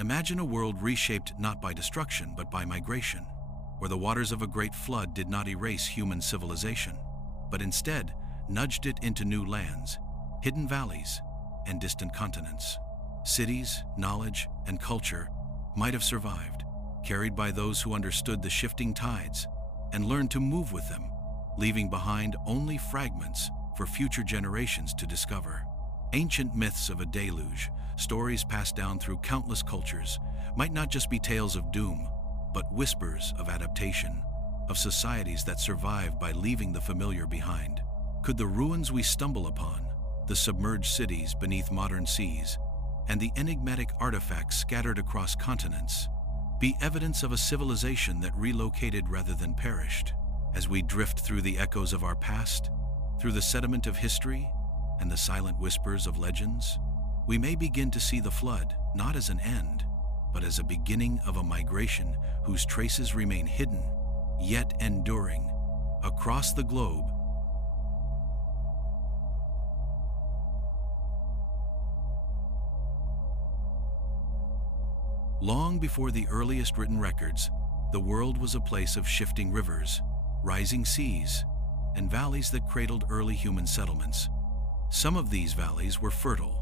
Imagine a world reshaped not by destruction but by migration, where the waters of a great flood did not erase human civilization, but instead nudged it into new lands, hidden valleys, and distant continents. Cities, knowledge, and culture might have survived, carried by those who understood the shifting tides and learned to move with them, leaving behind only fragments for future generations to discover. Ancient myths of a deluge, stories passed down through countless cultures, might not just be tales of doom, but whispers of adaptation, of societies that survived by leaving the familiar behind. Could the ruins we stumble upon, the submerged cities beneath modern seas, and the enigmatic artifacts scattered across continents, be evidence of a civilization that relocated rather than perished? As we drift through the echoes of our past, through the sediment of history, and the silent whispers of legends, we may begin to see the flood not as an end, but as a beginning of a migration whose traces remain hidden, yet enduring, across the globe. Long before the earliest written records, the world was a place of shifting rivers, rising seas, and valleys that cradled early human settlements. Some of these valleys were fertile,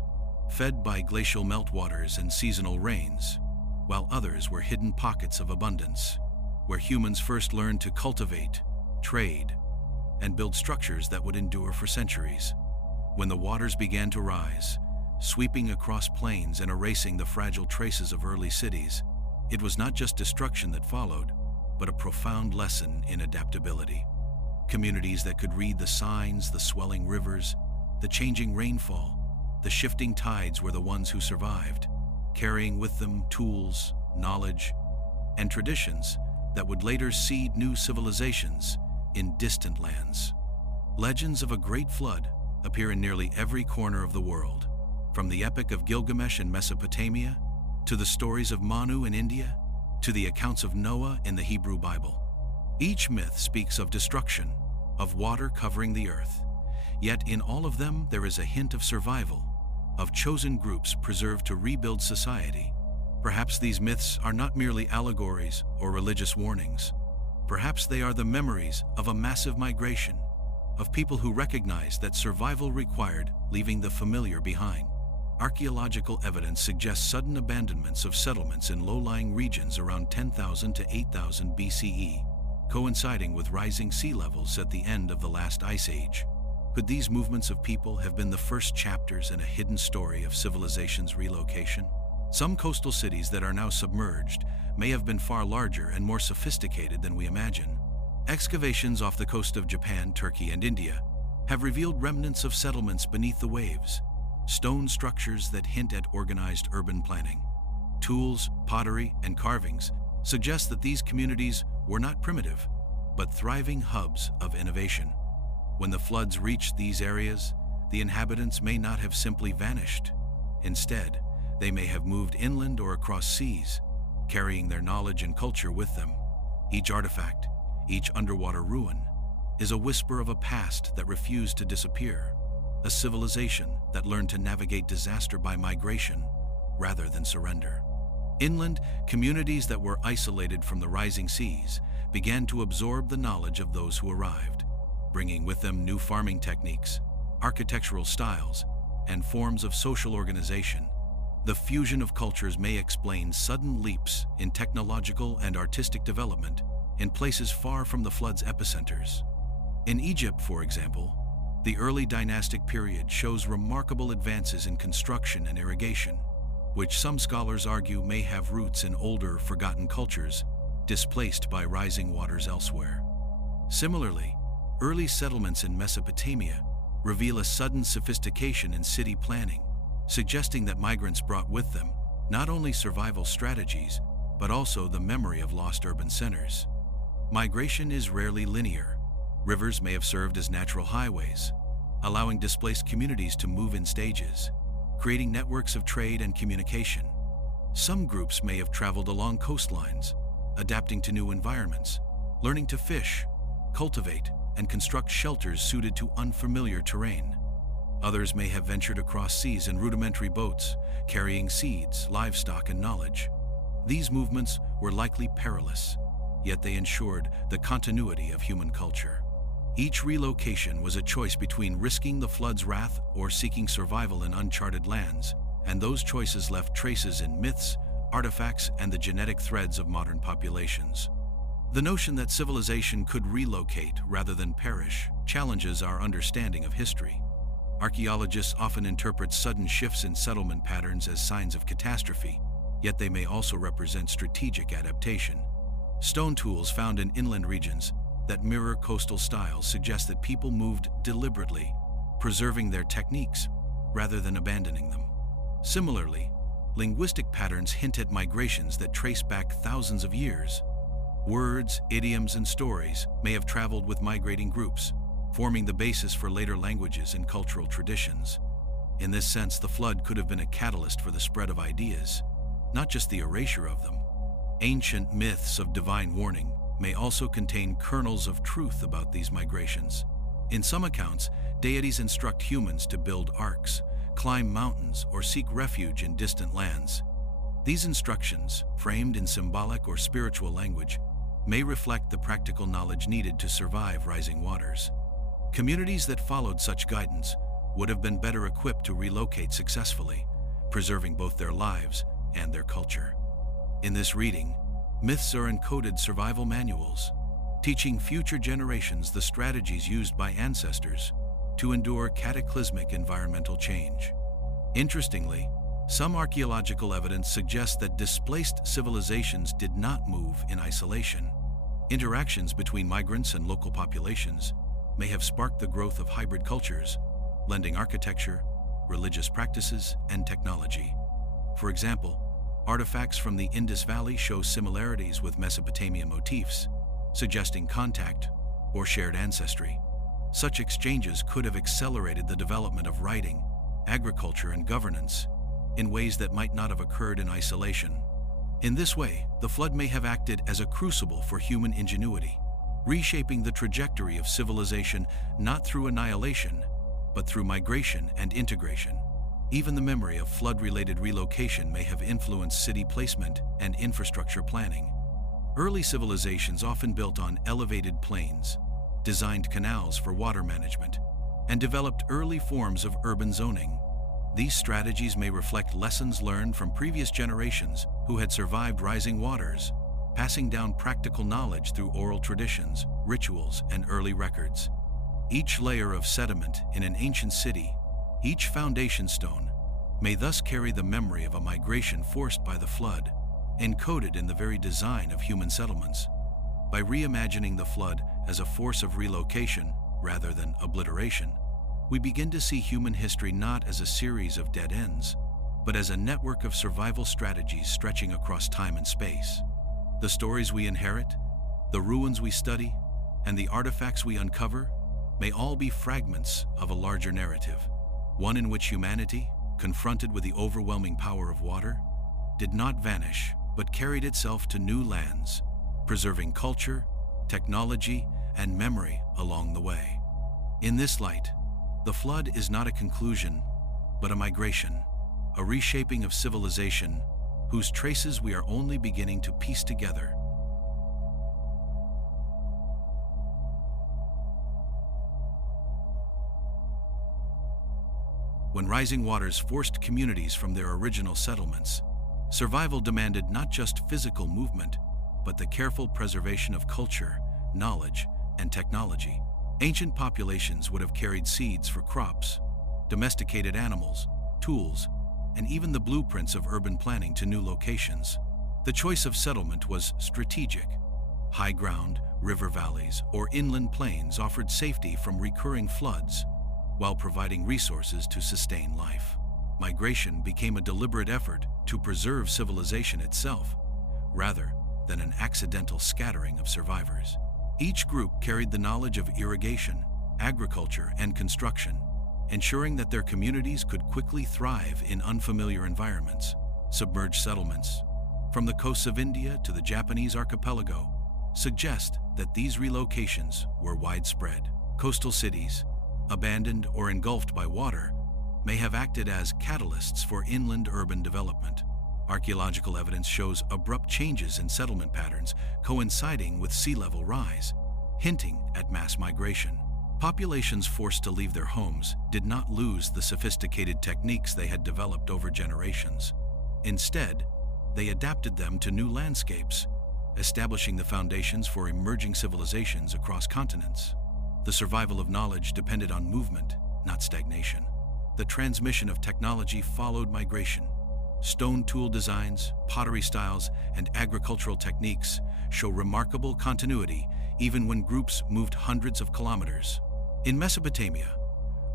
fed by glacial meltwaters and seasonal rains, while others were hidden pockets of abundance, where humans first learned to cultivate, trade, and build structures that would endure for centuries. When the waters began to rise, sweeping across plains and erasing the fragile traces of early cities, it was not just destruction that followed, but a profound lesson in adaptability. Communities that could read the signs, the swelling rivers, the changing rainfall, the shifting tides were the ones who survived, carrying with them tools, knowledge, and traditions that would later seed new civilizations in distant lands. Legends of a great flood appear in nearly every corner of the world, from the Epic of Gilgamesh in Mesopotamia, to the stories of Manu in India, to the accounts of Noah in the Hebrew Bible. Each myth speaks of destruction, of water covering the earth. Yet in all of them there is a hint of survival, of chosen groups preserved to rebuild society. Perhaps these myths are not merely allegories or religious warnings. Perhaps they are the memories of a massive migration, of people who recognized that survival required leaving the familiar behind. Archaeological evidence suggests sudden abandonments of settlements in low-lying regions around 10,000 to 8,000 BCE, coinciding with rising sea levels at the end of the last ice age. Could these movements of people have been the first chapters in a hidden story of civilization's relocation? Some coastal cities that are now submerged may have been far larger and more sophisticated than we imagine. Excavations off the coast of Japan, Turkey, and India have revealed remnants of settlements beneath the waves, stone structures that hint at organized urban planning. Tools, pottery, and carvings suggest that these communities were not primitive, but thriving hubs of innovation. When the floods reached these areas, the inhabitants may not have simply vanished. Instead, they may have moved inland or across seas, carrying their knowledge and culture with them. Each artifact, each underwater ruin, is a whisper of a past that refused to disappear, a civilization that learned to navigate disaster by migration rather than surrender. Inland, communities that were isolated from the rising seas began to absorb the knowledge of those who arrived, bringing with them new farming techniques, architectural styles, and forms of social organization. The fusion of cultures may explain sudden leaps in technological and artistic development in places far from the flood's epicenters. In Egypt, for example, the early dynastic period shows remarkable advances in construction and irrigation, which some scholars argue may have roots in older, forgotten cultures displaced by rising waters elsewhere. Similarly, early settlements in Mesopotamia reveal a sudden sophistication in city planning, suggesting that migrants brought with them not only survival strategies, but also the memory of lost urban centers. Migration is rarely linear. Rivers may have served as natural highways, allowing displaced communities to move in stages, creating networks of trade and communication. Some groups may have traveled along coastlines, adapting to new environments, learning to fish, cultivate, and construct shelters suited to unfamiliar terrain. Others may have ventured across seas in rudimentary boats, carrying seeds, livestock, and knowledge. These movements were likely perilous, yet they ensured the continuity of human culture. Each relocation was a choice between risking the flood's wrath or seeking survival in uncharted lands, and those choices left traces in myths, artifacts, and the genetic threads of modern populations. The notion that civilization could relocate rather than perish challenges our understanding of history. Archaeologists often interpret sudden shifts in settlement patterns as signs of catastrophe, yet they may also represent strategic adaptation. Stone tools found in inland regions that mirror coastal styles suggest that people moved deliberately, preserving their techniques rather than abandoning them. Similarly, linguistic patterns hint at migrations that trace back thousands of years. Words, idioms, and stories may have traveled with migrating groups, forming the basis for later languages and cultural traditions. In this sense, the flood could have been a catalyst for the spread of ideas, not just the erasure of them. Ancient myths of divine warning may also contain kernels of truth about these migrations. In some accounts, deities instruct humans to build arks, climb mountains, or seek refuge in distant lands. These instructions, framed in symbolic or spiritual language, may reflect the practical knowledge needed to survive rising waters. Communities that followed such guidance would have been better equipped to relocate successfully, preserving both their lives and their culture. In this reading, myths are encoded survival manuals, teaching future generations the strategies used by ancestors to endure cataclysmic environmental change. Interestingly, some archaeological evidence suggests that displaced civilizations did not move in isolation. Interactions between migrants and local populations may have sparked the growth of hybrid cultures, blending architecture, religious practices, and technology. For example, artifacts from the Indus Valley show similarities with Mesopotamian motifs, suggesting contact or shared ancestry. Such exchanges could have accelerated the development of writing, agriculture, and governance in ways that might not have occurred in isolation. In this way, the flood may have acted as a crucible for human ingenuity, reshaping the trajectory of civilization not through annihilation, but through migration and integration. Even the memory of flood-related relocation may have influenced city placement and infrastructure planning. Early civilizations often built on elevated plains, designed canals for water management, and developed early forms of urban zoning. These strategies may reflect lessons learned from previous generations who had survived rising waters, passing down practical knowledge through oral traditions, rituals, and early records. Each layer of sediment in an ancient city, each foundation stone, may thus carry the memory of a migration forced by the flood, encoded in the very design of human settlements. By reimagining the flood as a force of relocation rather than obliteration, we begin to see human history not as a series of dead ends, but as a network of survival strategies stretching across time and space. The stories we inherit, the ruins we study, and the artifacts we uncover may all be fragments of a larger narrative, one in which humanity, confronted with the overwhelming power of water, did not vanish but carried itself to new lands, preserving culture, technology, and memory along the way. In this light, the flood is not a conclusion, but a migration, a reshaping of civilization whose traces we are only beginning to piece together. When rising waters forced communities from their original settlements, survival demanded not just physical movement, but the careful preservation of culture, knowledge, and technology. Ancient populations would have carried seeds for crops, domesticated animals, tools, and even the blueprints of urban planning to new locations. The choice of settlement was strategic. High ground, river valleys, or inland plains offered safety from recurring floods, while providing resources to sustain life. Migration became a deliberate effort to preserve civilization itself, rather than an accidental scattering of survivors. Each group carried the knowledge of irrigation, agriculture, and construction, ensuring that their communities could quickly thrive in unfamiliar environments. Submerged settlements, from the coasts of India to the Japanese archipelago, suggest that these relocations were widespread. Coastal cities, abandoned or engulfed by water, may have acted as catalysts for inland urban development. Archaeological evidence shows abrupt changes in settlement patterns coinciding with sea level rise, hinting at mass migration. Populations forced to leave their homes did not lose the sophisticated techniques they had developed over generations. Instead, they adapted them to new landscapes, establishing the foundations for emerging civilizations across continents. The survival of knowledge depended on movement, not stagnation. The transmission of technology followed migration. Stone tool designs, pottery styles, and agricultural techniques show remarkable continuity even when groups moved hundreds of kilometers. In Mesopotamia,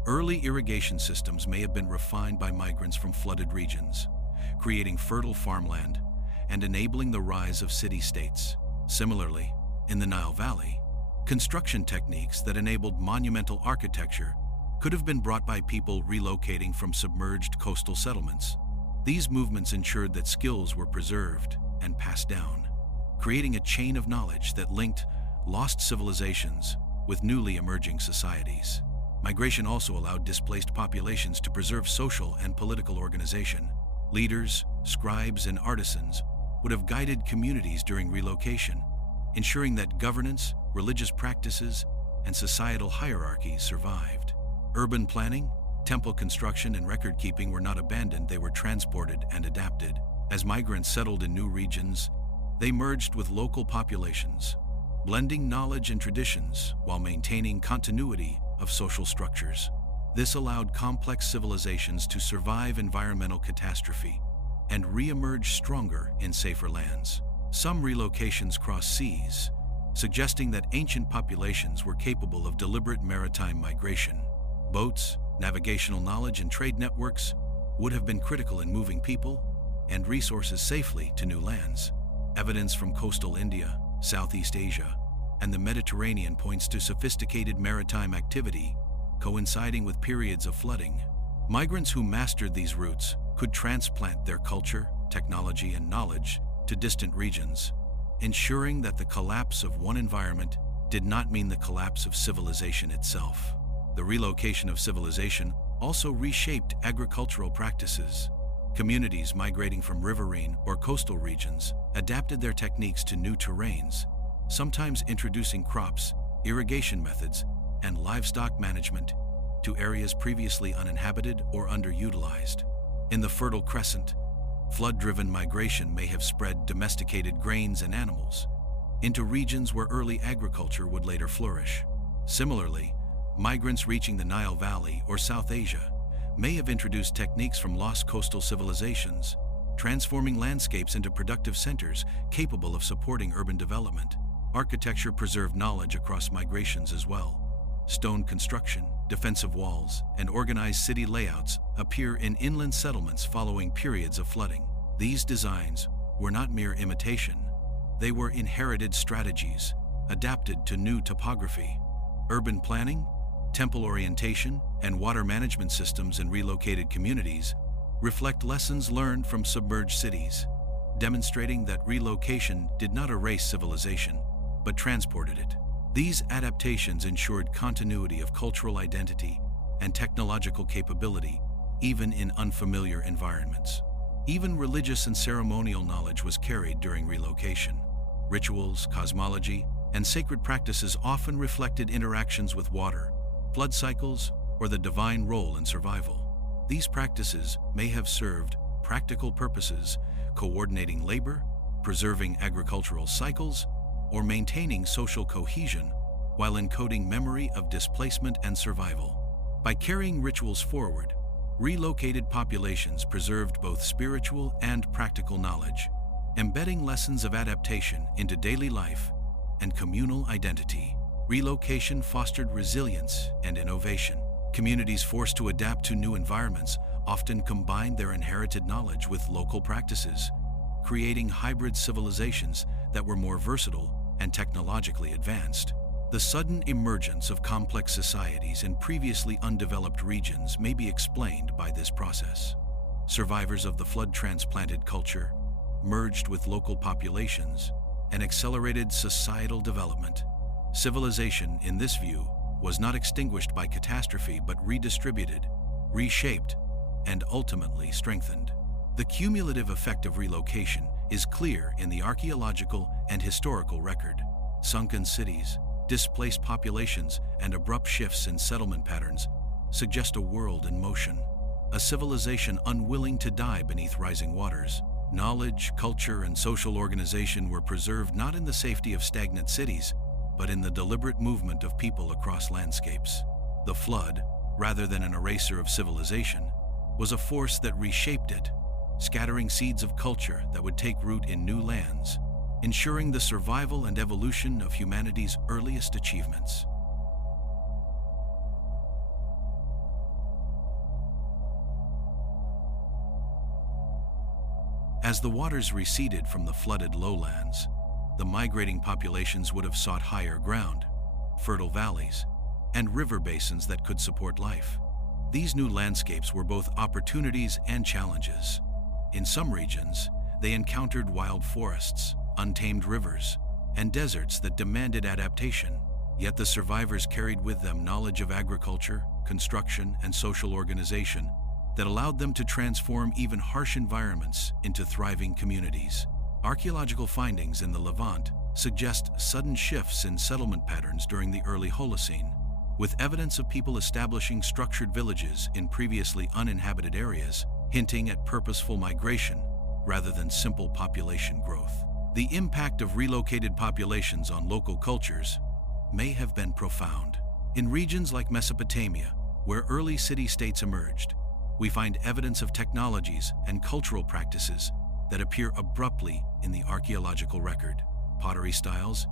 early irrigation systems may have been refined by migrants from flooded regions, creating fertile farmland and enabling the rise of city-states. Similarly, in the Nile Valley, construction techniques that enabled monumental architecture could have been brought by people relocating from submerged coastal settlements. These movements ensured that skills were preserved and passed down, creating a chain of knowledge that linked lost civilizations with newly emerging societies. Migration also allowed displaced populations to preserve social and political organization. Leaders, scribes, and artisans would have guided communities during relocation, ensuring that governance, religious practices, and societal hierarchies survived. Urban planning, temple construction, and record-keeping were not abandoned, they were transported and adapted. As migrants settled in new regions, they merged with local populations, blending knowledge and traditions while maintaining continuity of social structures. This allowed complex civilizations to survive environmental catastrophe and re-emerge stronger in safer lands. Some relocations crossed seas, suggesting that ancient populations were capable of deliberate maritime migration. Boats, navigational knowledge, and trade networks would have been critical in moving people and resources safely to new lands. Evidence from coastal India, Southeast Asia, and the Mediterranean points to sophisticated maritime activity coinciding with periods of flooding. Migrants who mastered these routes could transplant their culture, technology, and knowledge to distant regions, ensuring that the collapse of one environment did not mean the collapse of civilization itself. The relocation of civilization also reshaped agricultural practices. Communities migrating from riverine or coastal regions adapted their techniques to new terrains, sometimes introducing crops, irrigation methods, and livestock management to areas previously uninhabited or underutilized. In the Fertile Crescent, flood-driven migration may have spread domesticated grains and animals into regions where early agriculture would later flourish. Similarly, migrants reaching the Nile Valley or South Asia may have introduced techniques from lost coastal civilizations, transforming landscapes into productive centers capable of supporting urban development. Architecture preserved knowledge across migrations as well. Stone construction, defensive walls, and organized city layouts appear in inland settlements following periods of flooding. These designs were not mere imitation. They were inherited strategies, adapted to new topography. Urban planning, temple orientation, and water management systems in relocated communities reflect lessons learned from submerged cities, demonstrating that relocation did not erase civilization, but transported it. These adaptations ensured continuity of cultural identity and technological capability, even in unfamiliar environments. Even religious and ceremonial knowledge was carried during relocation. Rituals, cosmology, and sacred practices often reflected interactions with water, flood cycles, or the divine role in survival. These practices may have served practical purposes, coordinating labor, preserving agricultural cycles, or maintaining social cohesion while encoding memory of displacement and survival. By carrying rituals forward, relocated populations preserved both spiritual and practical knowledge, embedding lessons of adaptation into daily life and communal identity. Relocation fostered resilience and innovation. Communities forced to adapt to new environments often combined their inherited knowledge with local practices, creating hybrid civilizations that were more versatile and technologically advanced. The sudden emergence of complex societies in previously undeveloped regions may be explained by this process. Survivors of the flood transplanted culture, merged with local populations, and accelerated societal development. Civilization, in this view, was not extinguished by catastrophe but redistributed, reshaped, and ultimately strengthened. The cumulative effect of relocation is clear in the archaeological and historical record. Sunken cities, displaced populations, and abrupt shifts in settlement patterns suggest a world in motion, a civilization unwilling to die beneath rising waters. Knowledge, culture, and social organization were preserved not in the safety of stagnant cities, but in the deliberate movement of people across landscapes. The flood, rather than an eraser of civilization, was a force that reshaped it, scattering seeds of culture that would take root in new lands, ensuring the survival and evolution of humanity's earliest achievements. As the waters receded from the flooded lowlands, the migrating populations would have sought higher ground, fertile valleys, and river basins that could support life. These new landscapes were both opportunities and challenges. In some regions, they encountered wild forests, untamed rivers, and deserts that demanded adaptation. Yet the survivors carried with them knowledge of agriculture, construction, and social organization that allowed them to transform even harsh environments into thriving communities. Archaeological findings in the Levant suggest sudden shifts in settlement patterns during the early Holocene, with evidence of people establishing structured villages in previously uninhabited areas, hinting at purposeful migration rather than simple population growth. The impact of relocated populations on local cultures may have been profound. In regions like Mesopotamia, where early city-states emerged, we find evidence of technologies and cultural practices that appear abruptly in the archaeological record. Pottery styles,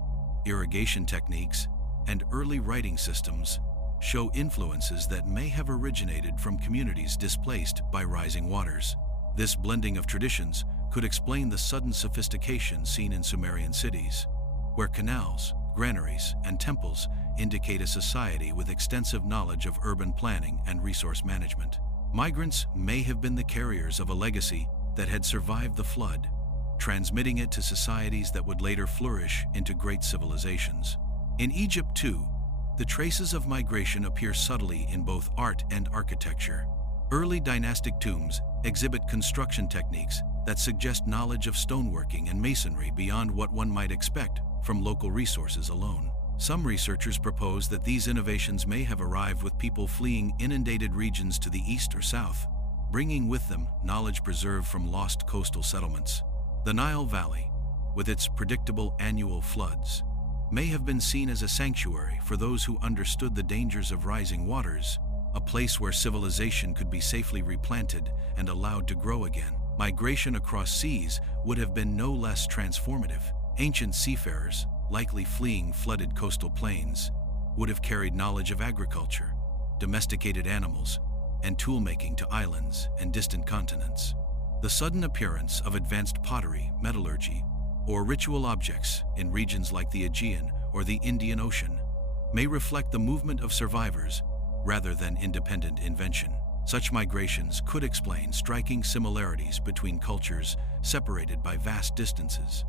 irrigation techniques, and early writing systems show influences that may have originated from communities displaced by rising waters. This blending of traditions could explain the sudden sophistication seen in Sumerian cities, where canals, granaries, and temples indicate a society with extensive knowledge of urban planning and resource management. Migrants may have been the carriers of a legacy that had survived the flood, transmitting it to societies that would later flourish into great civilizations. In Egypt, too, the traces of migration appear subtly in both art and architecture. Early dynastic tombs exhibit construction techniques that suggest knowledge of stoneworking and masonry beyond what one might expect from local resources alone. Some researchers propose that these innovations may have arrived with people fleeing inundated regions to the east or south, bringing with them knowledge preserved from lost coastal settlements. The Nile Valley, with its predictable annual floods, may have been seen as a sanctuary for those who understood the dangers of rising waters, a place where civilization could be safely replanted and allowed to grow again. Migration across seas would have been no less transformative. Ancient seafarers, likely fleeing flooded coastal plains, would have carried knowledge of agriculture, domesticated animals, and tool-making to islands and distant continents. The sudden appearance of advanced pottery, metallurgy, or ritual objects in regions like the Aegean or the Indian Ocean may reflect the movement of survivors rather than independent invention. Such migrations could explain striking similarities between cultures separated by vast distances.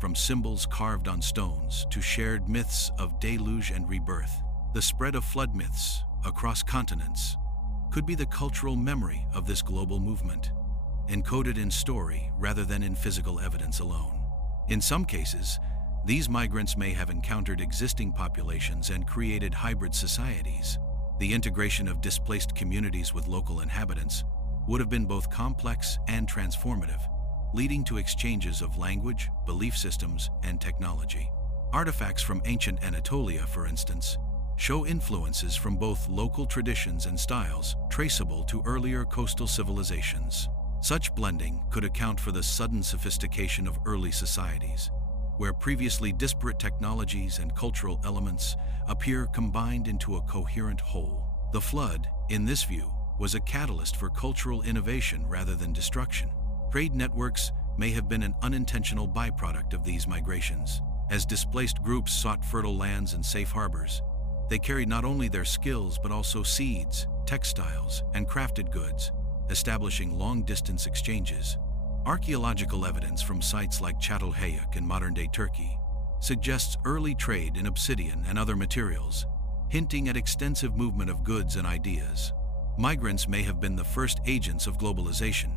From symbols carved on stones to shared myths of deluge and rebirth, the spread of flood myths across continents could be the cultural memory of this global movement, encoded in story rather than in physical evidence alone. In some cases, these migrants may have encountered existing populations and created hybrid societies. The integration of displaced communities with local inhabitants would have been both complex and transformative, leading to exchanges of language, belief systems, and technology. Artifacts from ancient Anatolia, for instance, show influences from both local traditions and styles traceable to earlier coastal civilizations. Such blending could account for the sudden sophistication of early societies, where previously disparate technologies and cultural elements appear combined into a coherent whole. The flood, in this view, was a catalyst for cultural innovation rather than destruction. Trade networks may have been an unintentional byproduct of these migrations. As displaced groups sought fertile lands and safe harbors, they carried not only their skills but also seeds, textiles, and crafted goods, establishing long-distance exchanges. Archaeological evidence from sites like Çatalhöyük in modern-day Turkey suggests early trade in obsidian and other materials, hinting at extensive movement of goods and ideas. Migrants may have been the first agents of globalization,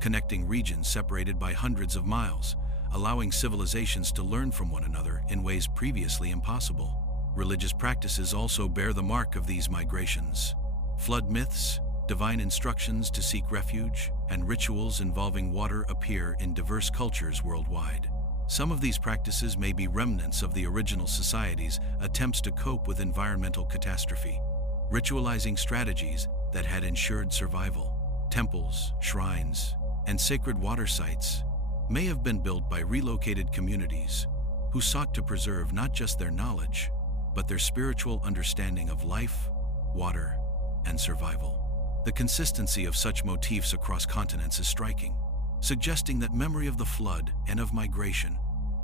connecting regions separated by hundreds of miles, allowing civilizations to learn from one another in ways previously impossible. Religious practices also bear the mark of these migrations. Flood myths, divine instructions to seek refuge, and rituals involving water appear in diverse cultures worldwide. Some of these practices may be remnants of the original society's attempts to cope with environmental catastrophe, ritualizing strategies that had ensured survival. Temples, shrines, and sacred water sites may have been built by relocated communities who sought to preserve not just their knowledge, but their spiritual understanding of life, water, and survival. The consistency of such motifs across continents is striking, suggesting that memory of the flood and of migration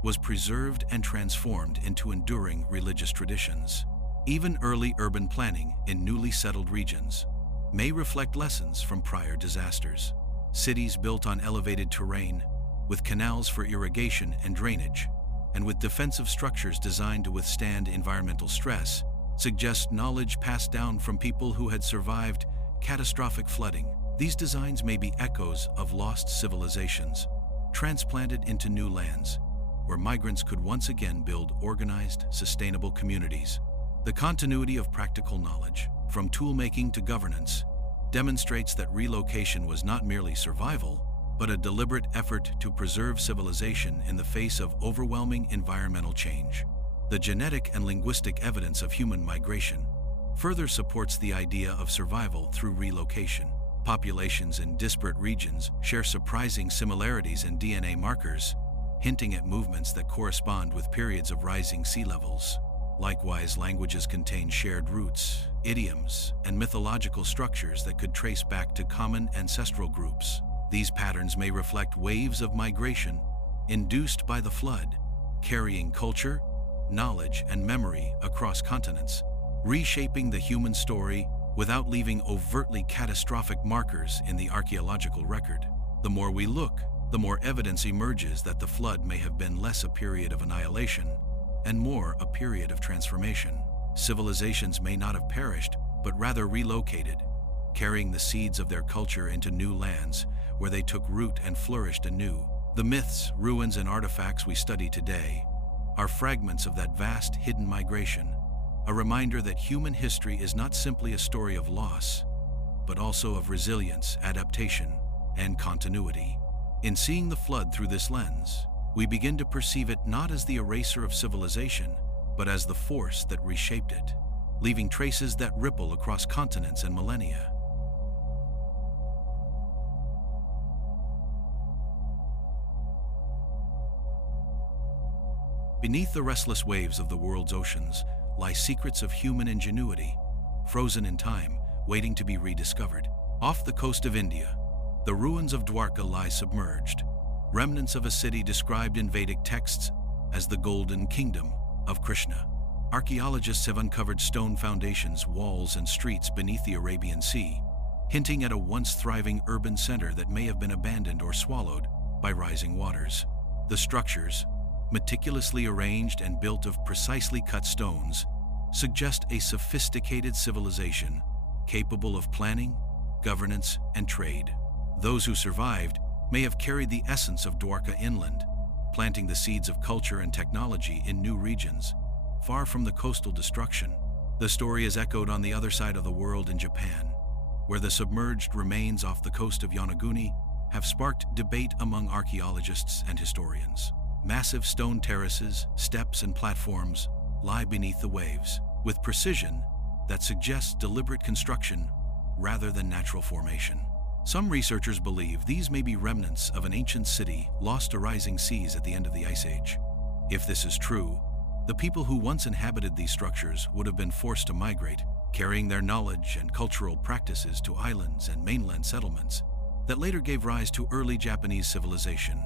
was preserved and transformed into enduring religious traditions. Even early urban planning in newly settled regions may reflect lessons from prior disasters. Cities built on elevated terrain, with canals for irrigation and drainage, and with defensive structures designed to withstand environmental stress, suggest knowledge passed down from people who had survived catastrophic flooding. These designs may be echoes of lost civilizations, transplanted into new lands, where migrants could once again build organized, sustainable communities. The continuity of practical knowledge, from tool-making to governance, demonstrates that relocation was not merely survival, but a deliberate effort to preserve civilization in the face of overwhelming environmental change. The genetic and linguistic evidence of human migration further supports the idea of survival through relocation. Populations in disparate regions share surprising similarities in DNA markers, hinting at movements that correspond with periods of rising sea levels. Likewise, languages contain shared roots, idioms, and mythological structures that could trace back to common ancestral groups. These patterns may reflect waves of migration induced by the flood, carrying culture, knowledge, and memory across continents, reshaping the human story without leaving overtly catastrophic markers in the archaeological record. The more we look, the more evidence emerges that the flood may have been less a period of annihilation and more a period of transformation. Civilizations may not have perished, but rather relocated, carrying the seeds of their culture into new lands where they took root and flourished anew. The myths, ruins, and artifacts we study today are fragments of that vast hidden migration, a reminder that human history is not simply a story of loss, but also of resilience, adaptation, and continuity. In seeing the flood through this lens, we begin to perceive it not as the eraser of civilization, but as the force that reshaped it, leaving traces that ripple across continents and millennia. Beneath the restless waves of the world's oceans lie secrets of human ingenuity, frozen in time, waiting to be rediscovered. Off the coast of India, the ruins of Dwarka lie submerged, remnants of a city described in Vedic texts as the Golden Kingdom of Krishna. Archaeologists have uncovered stone foundations, walls, and streets beneath the Arabian Sea, hinting at a once thriving urban center that may have been abandoned or swallowed by rising waters. The structures, meticulously arranged and built of precisely cut stones, suggest a sophisticated civilization capable of planning, governance, and trade. Those who survived may have carried the essence of Dwarka inland, planting the seeds of culture and technology in new regions, far from the coastal destruction. The story is echoed on the other side of the world in Japan, where the submerged remains off the coast of Yonaguni have sparked debate among archaeologists and historians. Massive stone terraces, steps, and platforms lie beneath the waves, with precision that suggests deliberate construction rather than natural formation. Some researchers believe these may be remnants of an ancient city lost to rising seas at the end of the Ice Age. If this is true, the people who once inhabited these structures would have been forced to migrate, carrying their knowledge and cultural practices to islands and mainland settlements that later gave rise to early Japanese civilization.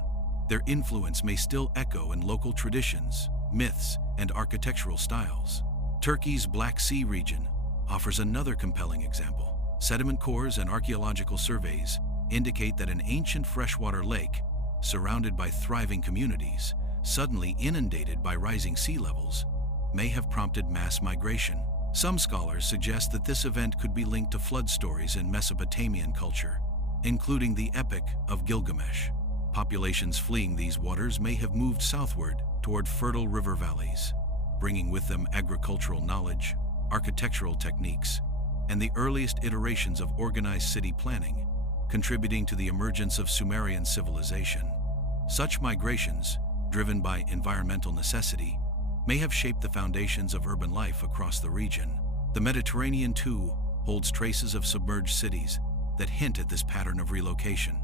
Their influence may still echo in local traditions, myths, and architectural styles. Turkey's Black Sea region offers another compelling example. Sediment cores and archaeological surveys indicate that an ancient freshwater lake, surrounded by thriving communities, suddenly inundated by rising sea levels, may have prompted mass migration. Some scholars suggest that this event could be linked to flood stories in Mesopotamian culture, including the Epic of Gilgamesh. Populations fleeing these waters may have moved southward toward fertile river valleys, bringing with them agricultural knowledge, architectural techniques, and the earliest iterations of organized city planning, contributing to the emergence of Sumerian civilization. Such migrations, driven by environmental necessity, may have shaped the foundations of urban life across the region. The Mediterranean, too, holds traces of submerged cities that hint at this pattern of relocation.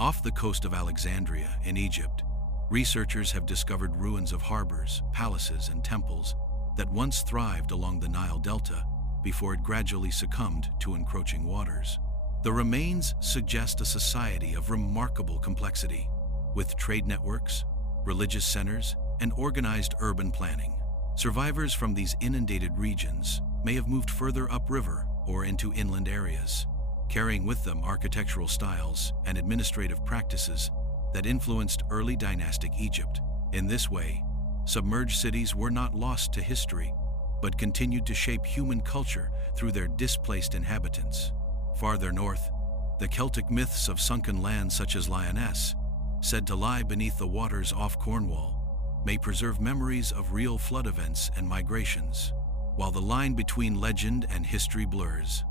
Off the coast of Alexandria in Egypt, researchers have discovered ruins of harbors, palaces, and temples that once thrived along the Nile Delta before it gradually succumbed to encroaching waters. The remains suggest a society of remarkable complexity, with trade networks, religious centers, and organized urban planning. Survivors from these inundated regions may have moved further upriver or into inland areas, carrying with them architectural styles and administrative practices that influenced early dynastic Egypt. In this way, submerged cities were not lost to history, but continued to shape human culture through their displaced inhabitants. Farther north, the Celtic myths of sunken lands such as Lyonesse, said to lie beneath the waters off Cornwall, may preserve memories of real flood events and migrations. While the line between legend and history blurs,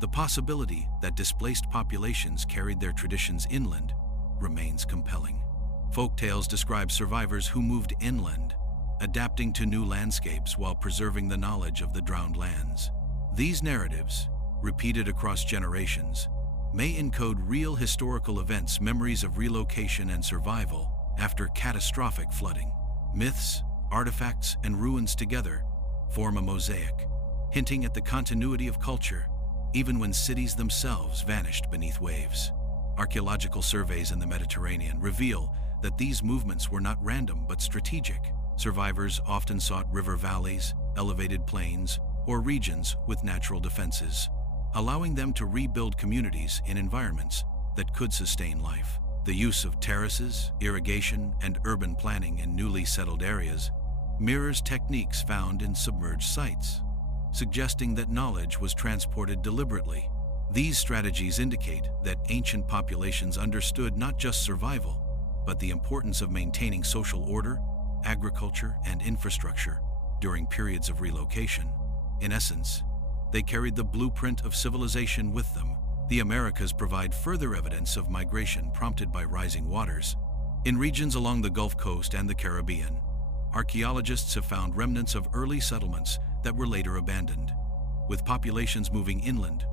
the possibility that displaced populations carried their traditions inland remains compelling. Folktales describe survivors who moved inland, adapting to new landscapes while preserving the knowledge of the drowned lands. These narratives, repeated across generations, may encode real historical events, memories of relocation and survival after catastrophic flooding. Myths, artifacts, and ruins together form a mosaic, hinting at the continuity of culture, even when cities themselves vanished beneath waves. Archaeological surveys in the Mediterranean reveal that these movements were not random but strategic. Survivors often sought river valleys, elevated plains, or regions with natural defenses, allowing them to rebuild communities in environments that could sustain life. The use of terraces, irrigation, and urban planning in newly settled areas mirrors techniques found in submerged sites, suggesting that knowledge was transported deliberately. These strategies indicate that ancient populations understood not just survival, but the importance of maintaining social order, agriculture, and infrastructure during periods of relocation. In essence, they carried the blueprint of civilization with them. The Americas provide further evidence of migration prompted by rising waters. In regions along the Gulf Coast and the Caribbean, archaeologists have found remnants of early settlements that were later abandoned, with populations moving inland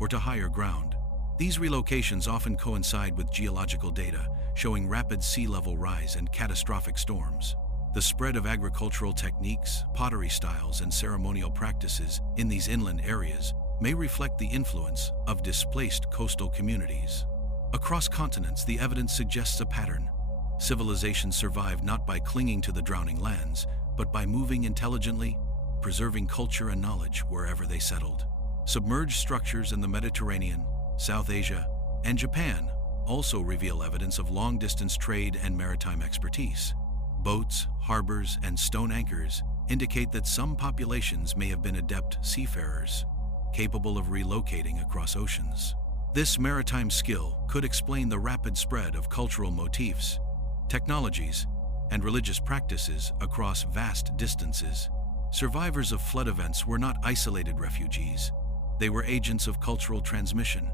or to higher ground. These relocations often coincide with geological data showing rapid sea level rise and catastrophic storms. The spread of agricultural techniques, pottery styles, and ceremonial practices in these inland areas may reflect the influence of displaced coastal communities. Across continents, the evidence suggests a pattern. Civilizations survived not by clinging to the drowning lands, but by moving intelligently, preserving culture and knowledge wherever they settled. Submerged structures in the Mediterranean, South Asia, and Japan also reveal evidence of long-distance trade and maritime expertise. Boats, harbors, and stone anchors indicate that some populations may have been adept seafarers, capable of relocating across oceans. This maritime skill could explain the rapid spread of cultural motifs, technologies, and religious practices across vast distances. Survivors of flood events were not isolated refugees. They were agents of cultural transmission,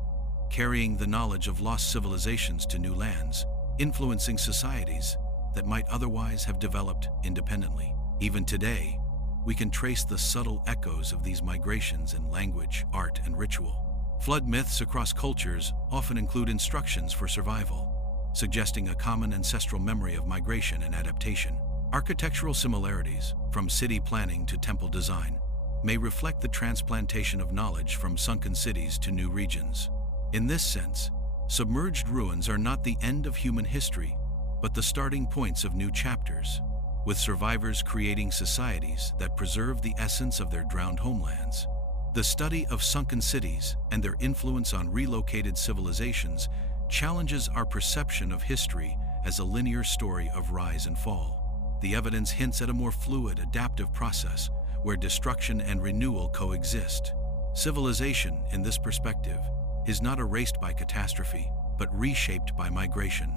carrying the knowledge of lost civilizations to new lands, influencing societies that might otherwise have developed independently. Even today, we can trace the subtle echoes of these migrations in language, art, and ritual. Flood myths across cultures often include instructions for survival, suggesting a common ancestral memory of migration and adaptation. Architectural similarities, from city planning to temple design, may reflect the transplantation of knowledge from sunken cities to new regions. In this sense, submerged ruins are not the end of human history, but the starting points of new chapters, with survivors creating societies that preserve the essence of their drowned homelands. The study of sunken cities and their influence on relocated civilizations challenges our perception of history as a linear story of rise and fall. The evidence hints at a more fluid, adaptive process where destruction and renewal coexist. Civilization, in this perspective, is not erased by catastrophe, but reshaped by migration,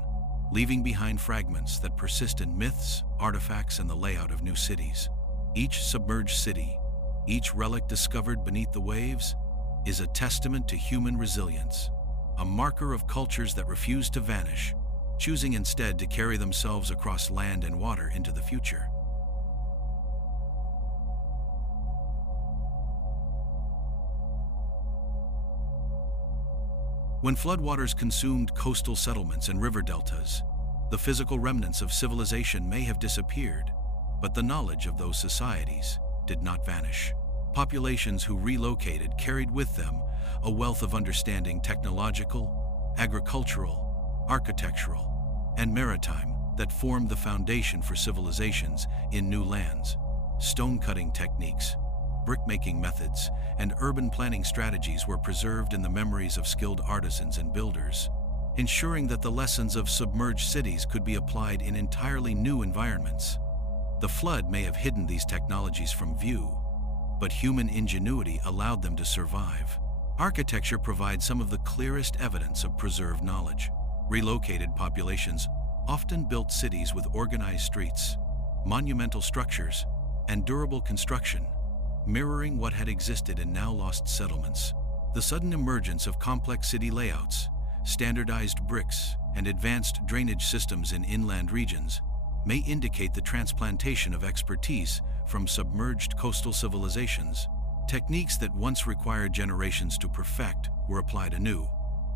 leaving behind fragments that persist in myths, artifacts, and the layout of new cities. Each submerged city, each relic discovered beneath the waves, is a testament to human resilience, a marker of cultures that refuse to vanish, choosing instead to carry themselves across land and water into the future. When floodwaters consumed coastal settlements and river deltas, the physical remnants of civilization may have disappeared, but the knowledge of those societies did not vanish. Populations who relocated carried with them a wealth of understanding, technological, agricultural, architectural, and maritime, that formed the foundation for civilizations in new lands. Stone-cutting techniques, brick-making methods, and urban planning strategies were preserved in the memories of skilled artisans and builders, ensuring that the lessons of submerged cities could be applied in entirely new environments. The flood may have hidden these technologies from view, but human ingenuity allowed them to survive. Architecture provides some of the clearest evidence of preserved knowledge. Relocated populations often built cities with organized streets, monumental structures, and durable construction, mirroring what had existed in now lost settlements. The sudden emergence of complex city layouts, standardized bricks, and advanced drainage systems in inland regions may indicate the transplantation of expertise from submerged coastal civilizations. Techniques that once required generations to perfect were applied anew,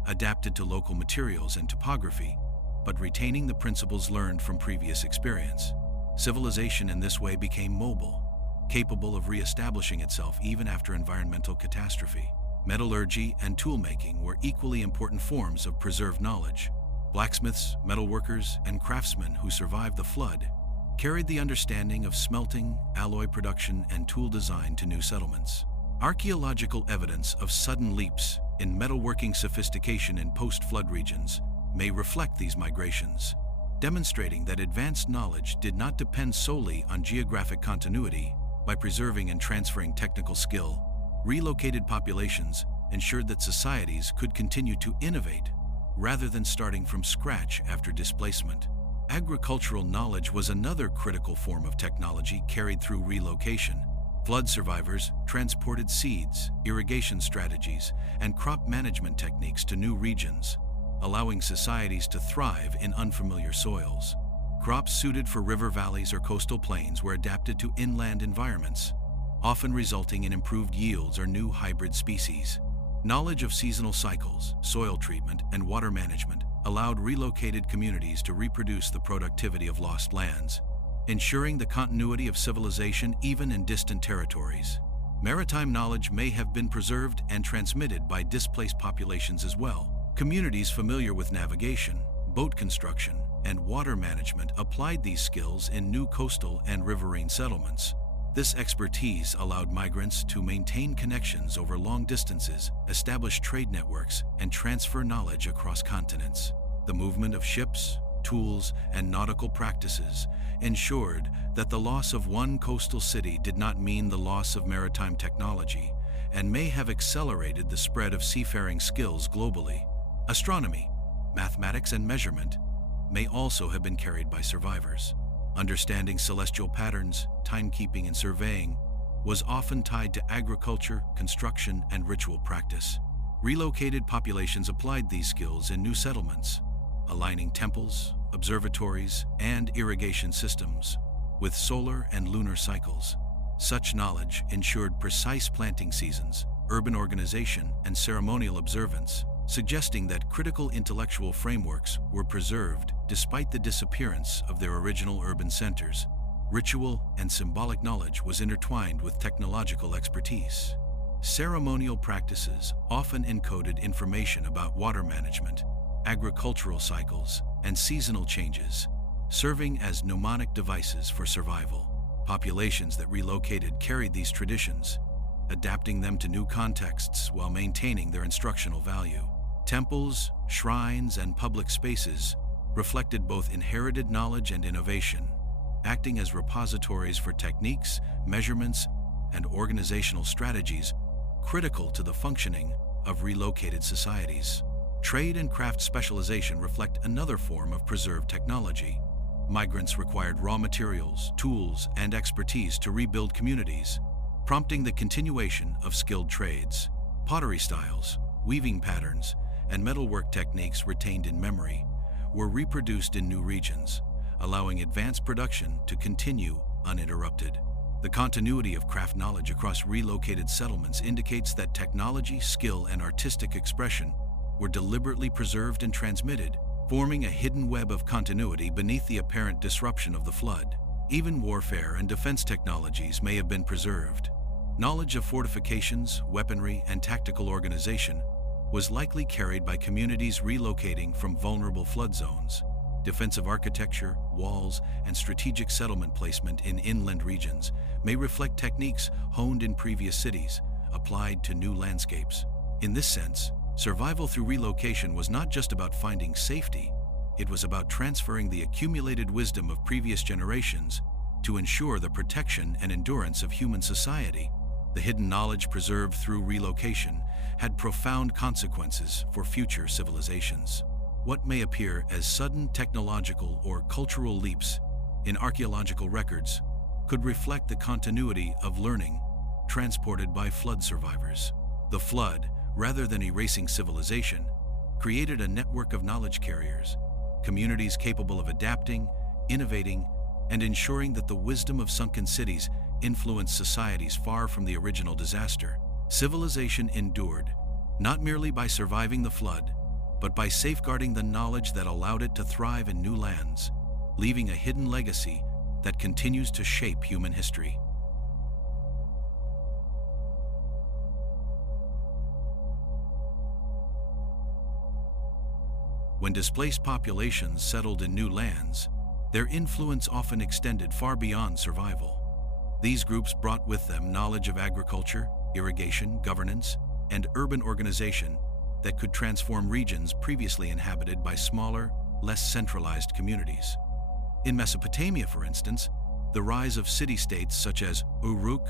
adapted to local materials and topography, but retaining the principles learned from previous experience. Civilization in this way became mobile, capable of re-establishing itself even after environmental catastrophe. Metallurgy and toolmaking were equally important forms of preserved knowledge. Blacksmiths, metalworkers, and craftsmen who survived the flood carried the understanding of smelting, alloy production, and tool design to new settlements. Archaeological evidence of sudden leaps in metalworking sophistication in post-flood regions may reflect these migrations, demonstrating that advanced knowledge did not depend solely on geographic continuity. By preserving and transferring technical skill, relocated populations ensured that societies could continue to innovate rather than starting from scratch after displacement. Agricultural knowledge was another critical form of technology carried through relocation. Flood survivors transported seeds, irrigation strategies, and crop management techniques to new regions, allowing societies to thrive in unfamiliar soils. Crops suited for river valleys or coastal plains were adapted to inland environments, often resulting in improved yields or new hybrid species. Knowledge of seasonal cycles, soil treatment, and water management allowed relocated communities to reproduce the productivity of lost lands, ensuring the continuity of civilization even in distant territories. Maritime knowledge may have been preserved and transmitted by displaced populations as well. Communities familiar with navigation, boat construction, and water management applied these skills in new coastal and riverine settlements. This expertise allowed migrants to maintain connections over long distances, establish trade networks, and transfer knowledge across continents. The movement of ships, tools, and nautical practices ensured that the loss of one coastal city did not mean the loss of maritime technology, and may have accelerated the spread of seafaring skills globally. Astronomy, mathematics, and measurement may also have been carried by survivors. Understanding celestial patterns, timekeeping, and surveying was often tied to agriculture, construction, and ritual practice. Relocated populations applied these skills in new settlements, aligning temples, observatories, and irrigation systems with solar and lunar cycles. Such knowledge ensured precise planting seasons, urban organization, and ceremonial observance, suggesting that critical intellectual frameworks were preserved despite the disappearance of their original urban centers. Ritual and symbolic knowledge was intertwined with technological expertise. Ceremonial practices often encoded information about water management, agricultural cycles, and seasonal changes, serving as mnemonic devices for survival. Populations that relocated carried these traditions, adapting them to new contexts while maintaining their instructional value. Temples, shrines, and public spaces reflected both inherited knowledge and innovation, acting as repositories for techniques, measurements, and organizational strategies critical to the functioning of relocated societies. Trade and craft specialization reflect another form of preserved technology. Migrants required raw materials, tools, and expertise to rebuild communities, prompting the continuation of skilled trades. Pottery styles, weaving patterns, and metalwork techniques retained in memory were reproduced in new regions, allowing advanced production to continue uninterrupted. The continuity of craft knowledge across relocated settlements indicates that technology, skill, and artistic expression were deliberately preserved and transmitted, forming a hidden web of continuity beneath the apparent disruption of the flood. Even warfare and defense technologies may have been preserved. Knowledge of fortifications, weaponry, and tactical organization was likely carried by communities relocating from vulnerable flood zones. Defensive architecture, walls, and strategic settlement placement in inland regions may reflect techniques honed in previous cities, applied to new landscapes. In this sense, survival through relocation was not just about finding safety, it was about transferring the accumulated wisdom of previous generations to ensure the protection and endurance of human society. The hidden knowledge preserved through relocation had profound consequences for future civilizations. What may appear as sudden technological or cultural leaps in archaeological records could reflect the continuity of learning transported by flood survivors. The flood, rather than erasing civilization, created a network of knowledge carriers, communities capable of adapting, innovating, and ensuring that the wisdom of sunken cities influenced societies far from the original disaster. Civilization endured, not merely by surviving the flood, but by safeguarding the knowledge that allowed it to thrive in new lands, leaving a hidden legacy that continues to shape human history. When displaced populations settled in new lands, their influence often extended far beyond survival. These groups brought with them knowledge of agriculture, irrigation, governance, and urban organization that could transform regions previously inhabited by smaller, less centralized communities. In Mesopotamia, for instance, the rise of city-states such as Uruk,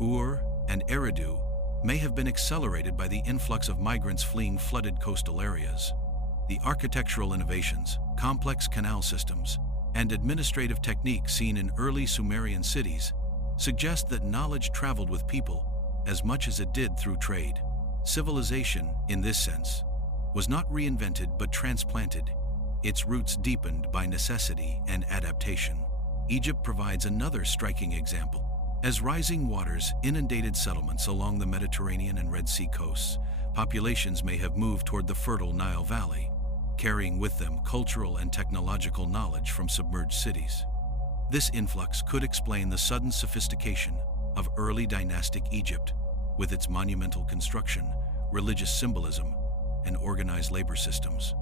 Ur, and Eridu may have been accelerated by the influx of migrants fleeing flooded coastal areas. The architectural innovations, complex canal systems, and administrative techniques seen in early Sumerian cities suggest that knowledge traveled with people as much as it did through trade. Civilization, in this sense, was not reinvented but transplanted, its roots deepened by necessity and adaptation. Egypt provides another striking example. As rising waters inundated settlements along the Mediterranean and Red Sea coasts, populations may have moved toward the fertile Nile Valley, carrying with them cultural and technological knowledge from submerged cities. This influx could explain the sudden sophistication of early dynastic Egypt, with its monumental construction, religious symbolism, and organized labor systems.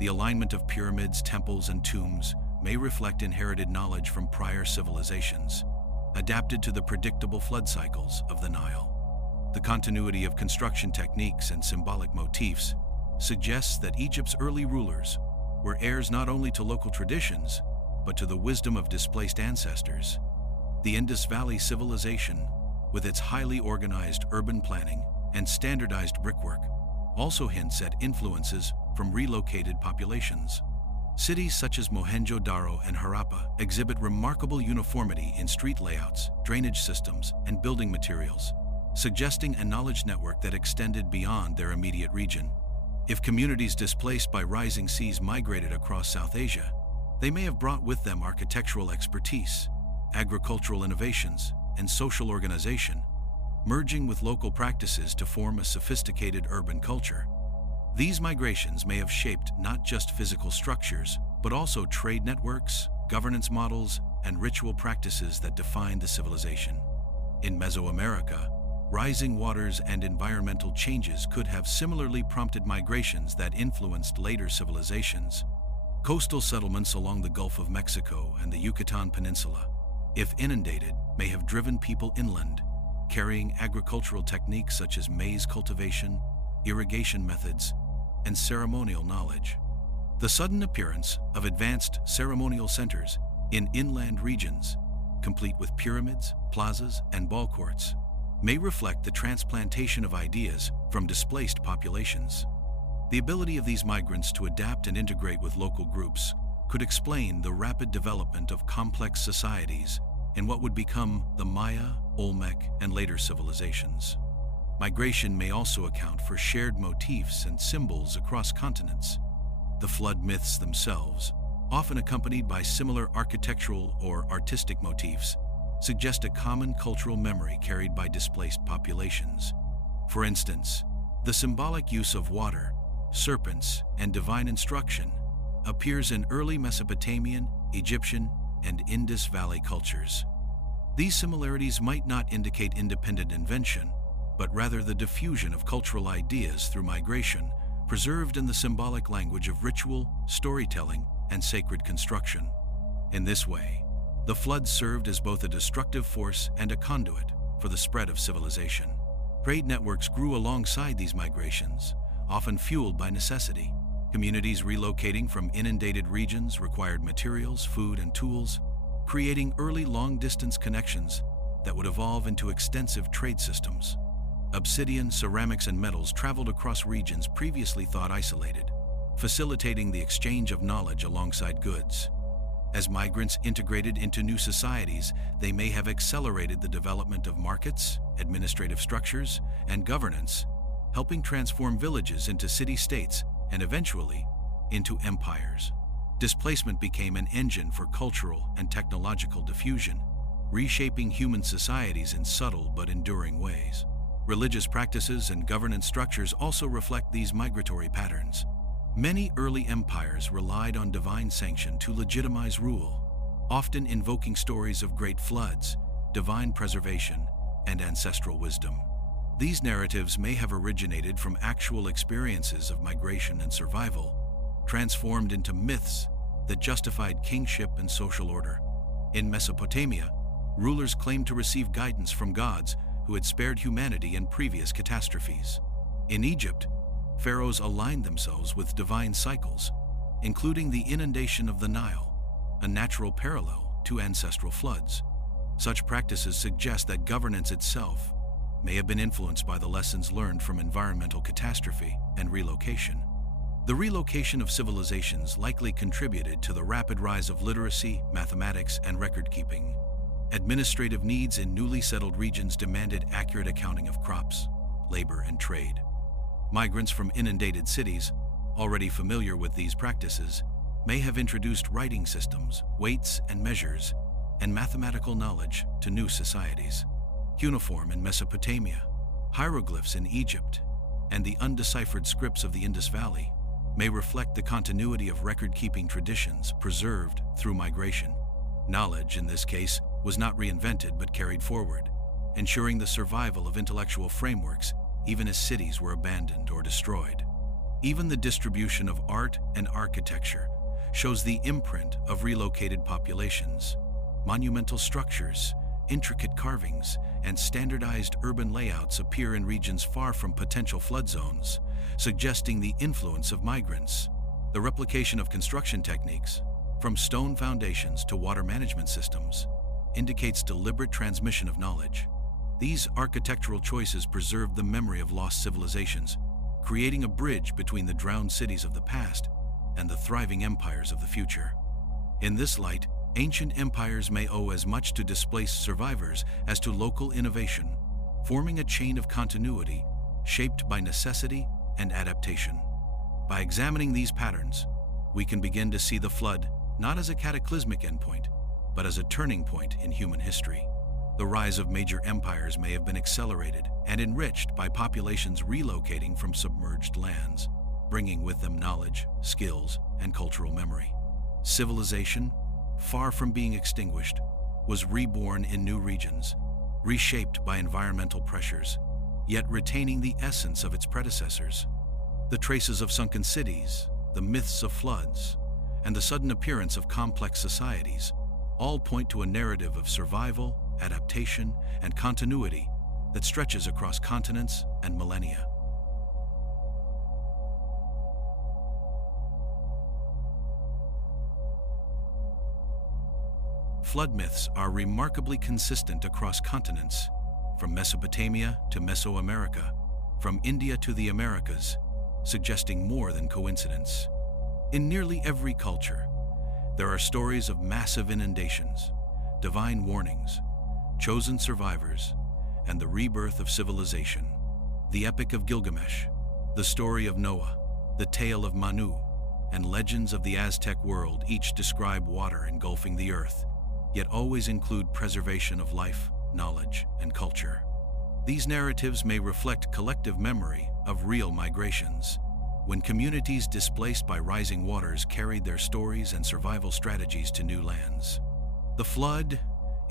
The alignment of pyramids, temples, and tombs may reflect inherited knowledge from prior civilizations, adapted to the predictable flood cycles of the Nile. The continuity of construction techniques and symbolic motifs suggests that Egypt's early rulers were heirs not only to local traditions, but to the wisdom of displaced ancestors. The Indus Valley civilization, with its highly organized urban planning and standardized brickwork, also hints at influences from relocated populations. Cities such as Mohenjo-Daro and Harappa exhibit remarkable uniformity in street layouts, drainage systems, and building materials, suggesting a knowledge network that extended beyond their immediate region. If communities displaced by rising seas migrated across South Asia, they may have brought with them architectural expertise, agricultural innovations, and social organization, merging with local practices to form a sophisticated urban culture. These migrations may have shaped not just physical structures, but also trade networks, governance models, and ritual practices that defined the civilization. In Mesoamerica, rising waters and environmental changes could have similarly prompted migrations that influenced later civilizations. Coastal settlements along the Gulf of Mexico and the Yucatan Peninsula, if inundated, may have driven people inland, carrying agricultural techniques such as maize cultivation, irrigation methods, and ceremonial knowledge. The sudden appearance of advanced ceremonial centers in inland regions complete with pyramids, plazas, and ball courts, may reflect the transplantation of ideas from displaced populations. The ability of these migrants to adapt and integrate with local groups could explain the rapid development of complex societies in what would become the Maya, Olmec, and later civilizations. Migration may also account for shared motifs and symbols across continents. The flood myths themselves, often accompanied by similar architectural or artistic motifs, suggest a common cultural memory carried by displaced populations. For instance, the symbolic use of water, serpents, and divine instruction appears in early Mesopotamian, Egyptian, and Indus Valley cultures. These similarities might not indicate independent invention, but rather the diffusion of cultural ideas through migration, preserved in the symbolic language of ritual, storytelling, and sacred construction. In this way, the flood served as both a destructive force and a conduit for the spread of civilization. Trade networks grew alongside these migrations, often fueled by necessity. Communities relocating from inundated regions required materials, food, and tools, creating early long-distance connections that would evolve into extensive trade systems. Obsidian, ceramics, and metals traveled across regions previously thought isolated, facilitating the exchange of knowledge alongside goods. As migrants integrated into new societies, they may have accelerated the development of markets, administrative structures, and governance, helping transform villages into city-states and eventually into empires. Displacement became an engine for cultural and technological diffusion, reshaping human societies in subtle but enduring ways. Religious practices and governance structures also reflect these migratory patterns. Many early empires relied on divine sanction to legitimize rule, often invoking stories of great floods, divine preservation, and ancestral wisdom. These narratives may have originated from actual experiences of migration and survival, transformed into myths that justified kingship and social order. In Mesopotamia, rulers claimed to receive guidance from gods who had spared humanity in previous catastrophes. In Egypt, pharaohs aligned themselves with divine cycles, including the inundation of the Nile, a natural parallel to ancestral floods. Such practices suggest that governance itself may have been influenced by the lessons learned from environmental catastrophe and relocation. The relocation of civilizations likely contributed to the rapid rise of literacy, mathematics, and record-keeping. Administrative needs in newly settled regions demanded accurate accounting of crops, labor, and trade. Migrants from inundated cities, already familiar with these practices, may have introduced writing systems, weights and measures, and mathematical knowledge to new societies. Cuneiform in Mesopotamia, hieroglyphs in Egypt, and the undeciphered scripts of the Indus Valley may reflect the continuity of record-keeping traditions preserved through migration. Knowledge, in this case, was not reinvented but carried forward, ensuring the survival of intellectual frameworks even as cities were abandoned or destroyed. Even the distribution of art and architecture shows the imprint of relocated populations. Monumental structures, intricate carvings, and standardized urban layouts appear in regions far from potential flood zones, suggesting the influence of migrants. The replication of construction techniques, from stone foundations to water management systems, indicates deliberate transmission of knowledge. These architectural choices preserve the memory of lost civilizations, creating a bridge between the drowned cities of the past and the thriving empires of the future. In this light, ancient empires may owe as much to displaced survivors as to local innovation, forming a chain of continuity shaped by necessity and adaptation. By examining these patterns, we can begin to see the flood not as a cataclysmic endpoint, but as a turning point in human history. The rise of major empires may have been accelerated and enriched by populations relocating from submerged lands, bringing with them knowledge, skills, and cultural memory. Civilization, far from being extinguished, was reborn in new regions, reshaped by environmental pressures, yet retaining the essence of its predecessors. The traces of sunken cities, the myths of floods, and the sudden appearance of complex societies all point to a narrative of survival, adaptation, and continuity that stretches across continents and millennia. flood myths are remarkably consistent across continents, from Mesopotamia to Mesoamerica, from India to the Americas, suggesting more than coincidence. In nearly every culture, there are stories of massive inundations, divine warnings, chosen survivors, and the rebirth of civilization. The Epic of Gilgamesh, the story of Noah, the tale of Manu, and legends of the Aztec world each describe water engulfing the earth, yet always include preservation of life, knowledge, and culture. These narratives may reflect collective memory of real migrations, when communities displaced by rising waters carried their stories and survival strategies to new lands. The flood,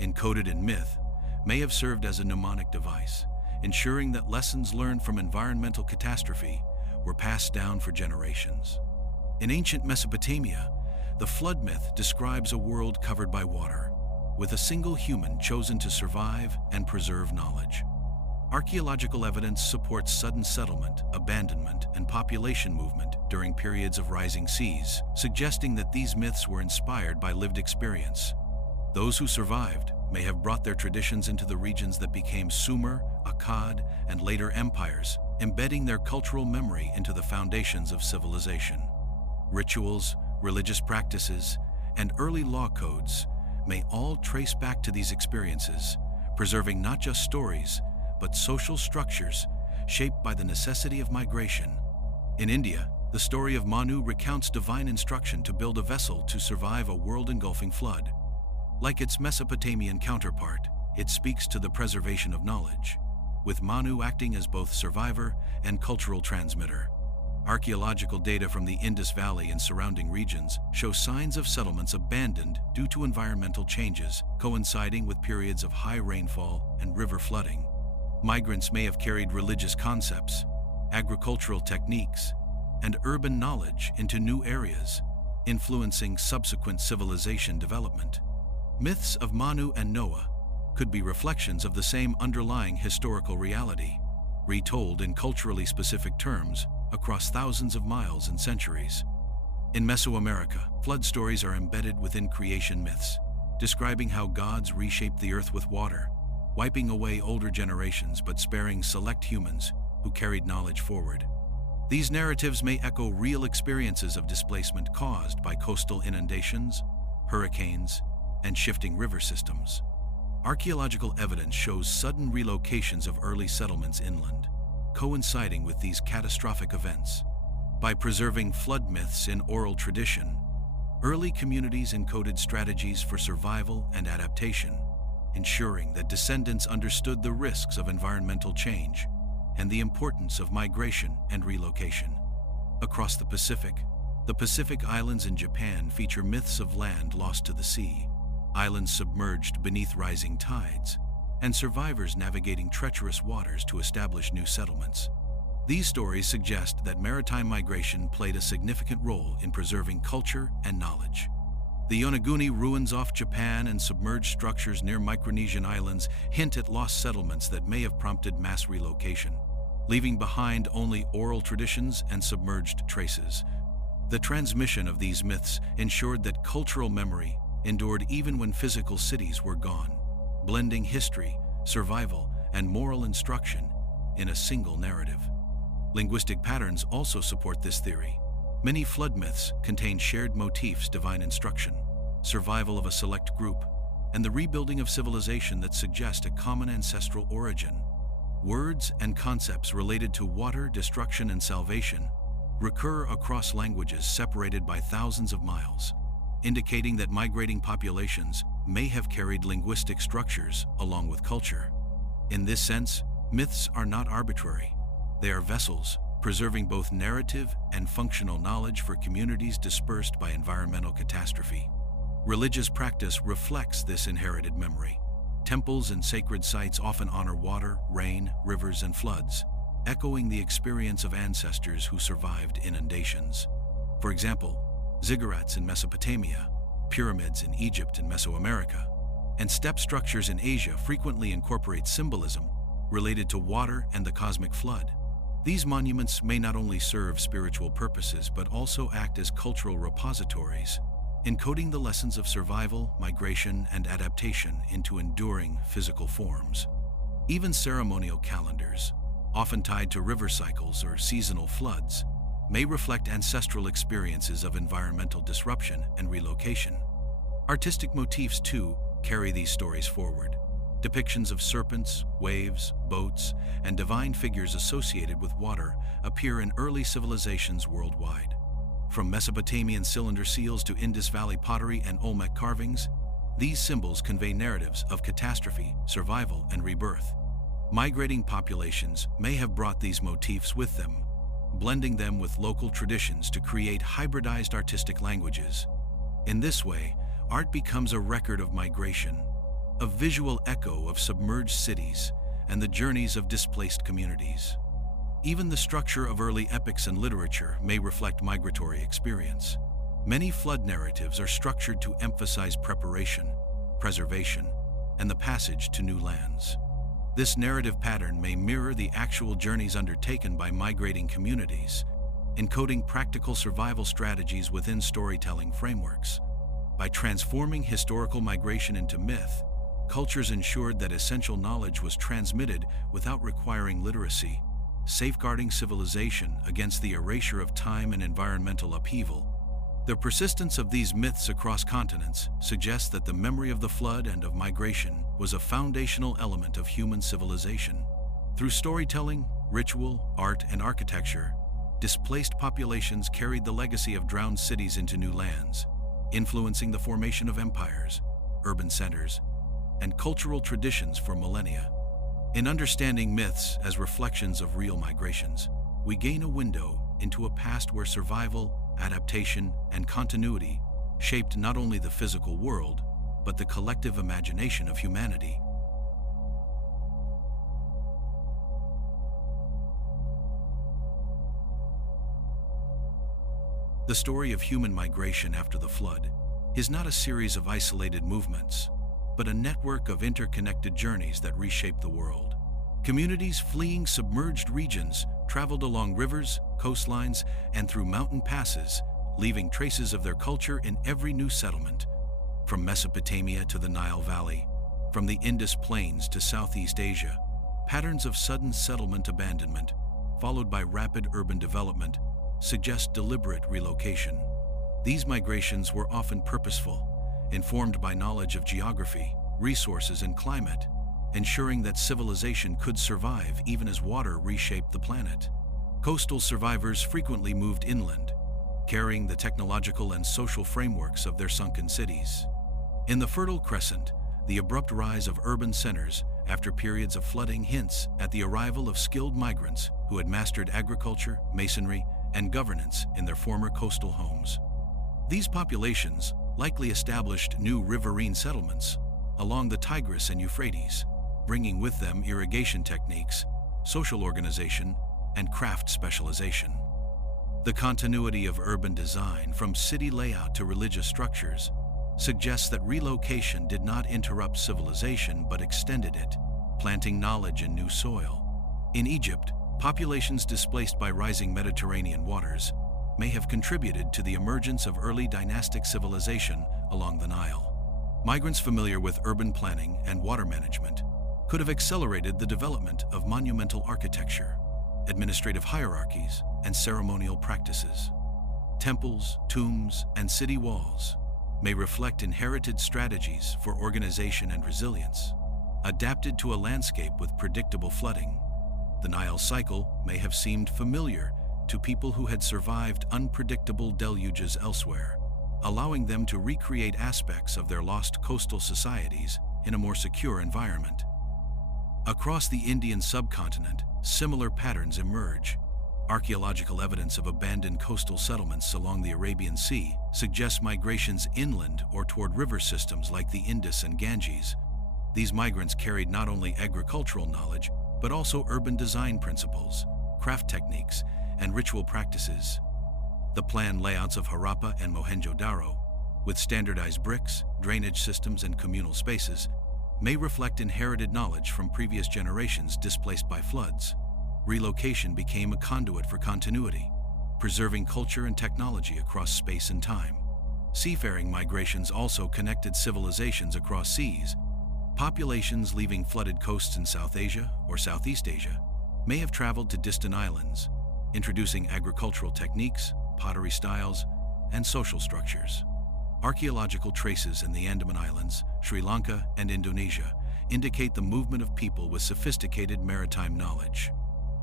encoded in myth, may have served as a mnemonic device, ensuring that lessons learned from environmental catastrophe were passed down for generations. In ancient Mesopotamia, the flood myth describes a world covered by water, with a single human chosen to survive and preserve knowledge. Archaeological evidence supports sudden settlement, abandonment, and population movement during periods of rising seas, suggesting that these myths were inspired by lived experience. Those who survived may have brought their traditions into the regions that became Sumer, Akkad, and later empires, embedding their cultural memory into the foundations of civilization. Rituals, religious practices, and early law codes may all trace back to these experiences, preserving not just stories, but social structures shaped by the necessity of migration. In India, the story of Manu recounts divine instruction to build a vessel to survive a world-engulfing flood. Like its Mesopotamian counterpart, it speaks to the preservation of knowledge, with Manu acting as both survivor and cultural transmitter. Archaeological data from the Indus Valley and surrounding regions show signs of settlements abandoned due to environmental changes, coinciding with periods of high rainfall and river flooding. Migrants may have carried religious concepts, agricultural techniques, and urban knowledge into new areas, influencing subsequent civilization development. Myths of Manu and Noah could be reflections of the same underlying historical reality, retold in culturally specific terms across thousands of miles and centuries. In Mesoamerica, flood stories are embedded within creation myths, describing how gods reshaped the earth with water, wiping away older generations but sparing select humans who carried knowledge forward. These narratives may echo real experiences of displacement caused by coastal inundations, hurricanes, and shifting river systems. Archaeological evidence shows sudden relocations of early settlements inland, coinciding with these catastrophic events. By preserving flood myths in oral tradition, early communities encoded strategies for survival and adaptation, ensuring that descendants understood the risks of environmental change and the importance of migration and relocation. Across the Pacific Islands in Japan feature myths of land lost to the sea, islands submerged beneath rising tides, and survivors navigating treacherous waters to establish new settlements. These stories suggest that maritime migration played a significant role in preserving culture and knowledge. The Yonaguni ruins off Japan and submerged structures near Micronesian islands hint at lost settlements that may have prompted mass relocation, leaving behind only oral traditions and submerged traces. The transmission of these myths ensured that cultural memory endured even when physical cities were gone, blending history, survival, and moral instruction in a single narrative. Linguistic patterns also support this theory. Many flood myths contain shared motifs: divine instruction, survival of a select group, and the rebuilding of civilization that suggest a common ancestral origin. Words and concepts related to water, destruction, and salvation recur across languages separated by thousands of miles, indicating that migrating populations may have carried linguistic structures along with culture. In this sense, myths are not arbitrary. They are vessels, preserving both narrative and functional knowledge for communities dispersed by environmental catastrophe. Religious practice reflects this inherited memory. Temples and sacred sites often honor water, rain, rivers, and floods, echoing the experience of ancestors who survived inundations. For example, ziggurats in Mesopotamia, pyramids in Egypt and Mesoamerica, and step structures in Asia frequently incorporate symbolism related to water and the cosmic flood. These monuments may not only serve spiritual purposes but also act as cultural repositories, encoding the lessons of survival, migration, and adaptation into enduring physical forms. Even ceremonial calendars, often tied to river cycles or seasonal floods, may reflect ancestral experiences of environmental disruption and relocation. Artistic motifs, too, carry these stories forward. Depictions of serpents, waves, boats, and divine figures associated with water appear in early civilizations worldwide. From Mesopotamian cylinder seals to Indus Valley pottery and Olmec carvings, these symbols convey narratives of catastrophe, survival, and rebirth. Migrating populations may have brought these motifs with them, blending them with local traditions to create hybridized artistic languages. In this way, art becomes a record of migration, a visual echo of submerged cities and the journeys of displaced communities. Even the structure of early epics and literature may reflect migratory experience. Many flood narratives are structured to emphasize preparation, preservation, and the passage to new lands. This narrative pattern may mirror the actual journeys undertaken by migrating communities, encoding practical survival strategies within storytelling frameworks. By transforming historical migration into myth, cultures ensured that essential knowledge was transmitted without requiring literacy, safeguarding civilization against the erasure of time and environmental upheaval. The persistence of these myths across continents suggests that the memory of the flood and of migration was a foundational element of human civilization. Through storytelling, ritual, art, and architecture, displaced populations carried the legacy of drowned cities into new lands, influencing the formation of empires, urban centers, and cultural traditions for millennia. In understanding myths as reflections of real migrations, we gain a window into a past where survival, adaptation, and continuity shaped not only the physical world, but the collective imagination of humanity. The story of human migration after the flood is not a series of isolated movements, but a network of interconnected journeys that reshaped the world. Communities fleeing submerged regions traveled along rivers, coastlines, and through mountain passes, leaving traces of their culture in every new settlement. From Mesopotamia to the Nile Valley, from the Indus Plains to Southeast Asia, patterns of sudden settlement abandonment, followed by rapid urban development, suggest deliberate relocation. These migrations were often purposeful, informed by knowledge of geography, resources, and climate, ensuring that civilization could survive even as water reshaped the planet. Coastal survivors frequently moved inland, carrying the technological and social frameworks of their sunken cities. In the Fertile Crescent, the abrupt rise of urban centers after periods of flooding hints at the arrival of skilled migrants who had mastered agriculture, masonry, and governance in their former coastal homes. These populations likely established new riverine settlements along the Tigris and Euphrates, bringing with them irrigation techniques, social organization, and craft specialization. The continuity of urban design from city layout to religious structures suggests that relocation did not interrupt civilization but extended it, planting knowledge in new soil. In Egypt, populations displaced by rising Mediterranean waters may have contributed to the emergence of early dynastic civilization along the Nile. Migrants familiar with urban planning and water management could have accelerated the development of monumental architecture, administrative hierarchies, and ceremonial practices. Temples, tombs, and city walls may reflect inherited strategies for organization and resilience, adapted to a landscape with predictable flooding. The Nile cycle may have seemed familiar to people who had survived unpredictable deluges elsewhere, allowing them to recreate aspects of their lost coastal societies in a more secure environment. Across the Indian subcontinent, similar patterns emerge. Archaeological evidence of abandoned coastal settlements along the Arabian Sea suggests migrations inland or toward river systems like the Indus and Ganges. These migrants carried not only agricultural knowledge, but also urban design principles, craft techniques, and ritual practices. The planned layouts of Harappa and Mohenjo-Daro, with standardized bricks, drainage systems, and communal spaces, may reflect inherited knowledge from previous generations displaced by floods. Relocation became a conduit for continuity, preserving culture and technology across space and time. Seafaring migrations also connected civilizations across seas. Populations leaving flooded coasts in South Asia or Southeast Asia may have traveled to distant islands, introducing agricultural techniques, pottery styles, and social structures. Archaeological traces in the Andaman Islands, Sri Lanka, and Indonesia indicate the movement of people with sophisticated maritime knowledge.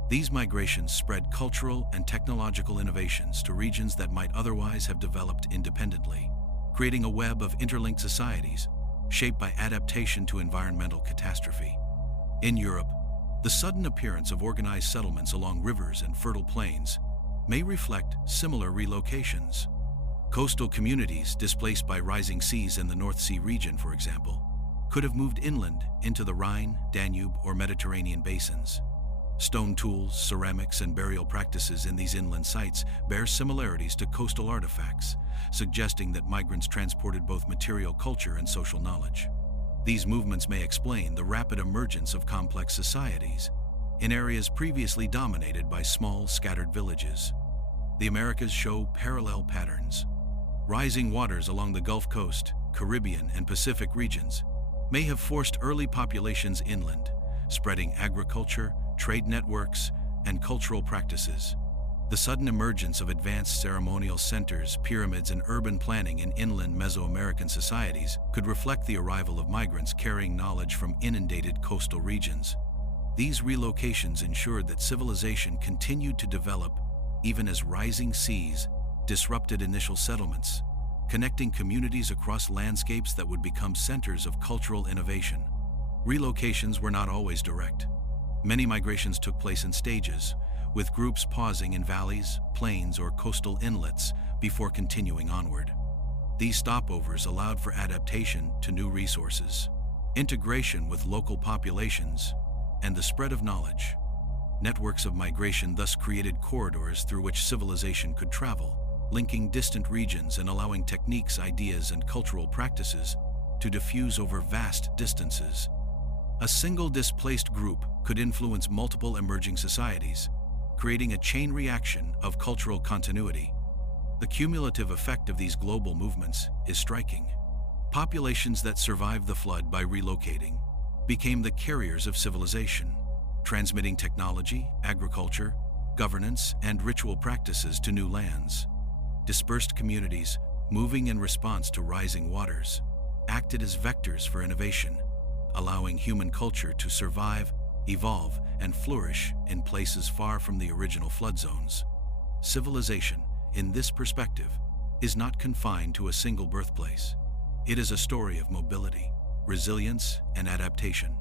These migrations spread cultural and technological innovations to regions that might otherwise have developed independently, creating a web of interlinked societies shaped by adaptation to environmental catastrophe. In Europe, the sudden appearance of organized settlements along rivers and fertile plains may reflect similar relocations. Coastal communities displaced by rising seas in the North Sea region, for example, could have moved inland into the Rhine, Danube, or Mediterranean basins. Stone tools, ceramics, and burial practices in these inland sites bear similarities to coastal artifacts, suggesting that migrants transported both material culture and social knowledge. These movements may explain the rapid emergence of complex societies in areas previously dominated by small, scattered villages. The Americas show parallel patterns. Rising waters along the Gulf Coast, Caribbean, and Pacific regions may have forced early populations inland, spreading agriculture, trade networks, and cultural practices. The sudden emergence of advanced ceremonial centers, pyramids, and urban planning in inland Mesoamerican societies could reflect the arrival of migrants carrying knowledge from inundated coastal regions. These relocations ensured that civilization continued to develop even as rising seas disrupted initial settlements, connecting communities across landscapes that would become centers of cultural innovation. Relocations were not always direct. Many migrations took place in stages, with groups pausing in valleys, plains, or coastal inlets before continuing onward. These stopovers allowed for adaptation to new resources, integration with local populations, and the spread of knowledge. Networks of migration thus created corridors through which civilization could travel, linking distant regions and allowing techniques, ideas, and cultural practices to diffuse over vast distances. A single displaced group could influence multiple emerging societies, creating a chain reaction of cultural continuity. The cumulative effect of these global movements is striking. Populations that survived the flood by relocating became the carriers of civilization, transmitting technology, agriculture, governance, and ritual practices to new lands. Dispersed communities, moving in response to rising waters, acted as vectors for innovation, allowing human culture to survive, evolve, and flourish in places far from the original flood zones. Civilization, in this perspective, is not confined to a single birthplace. It is a story of mobility, resilience, and adaptation,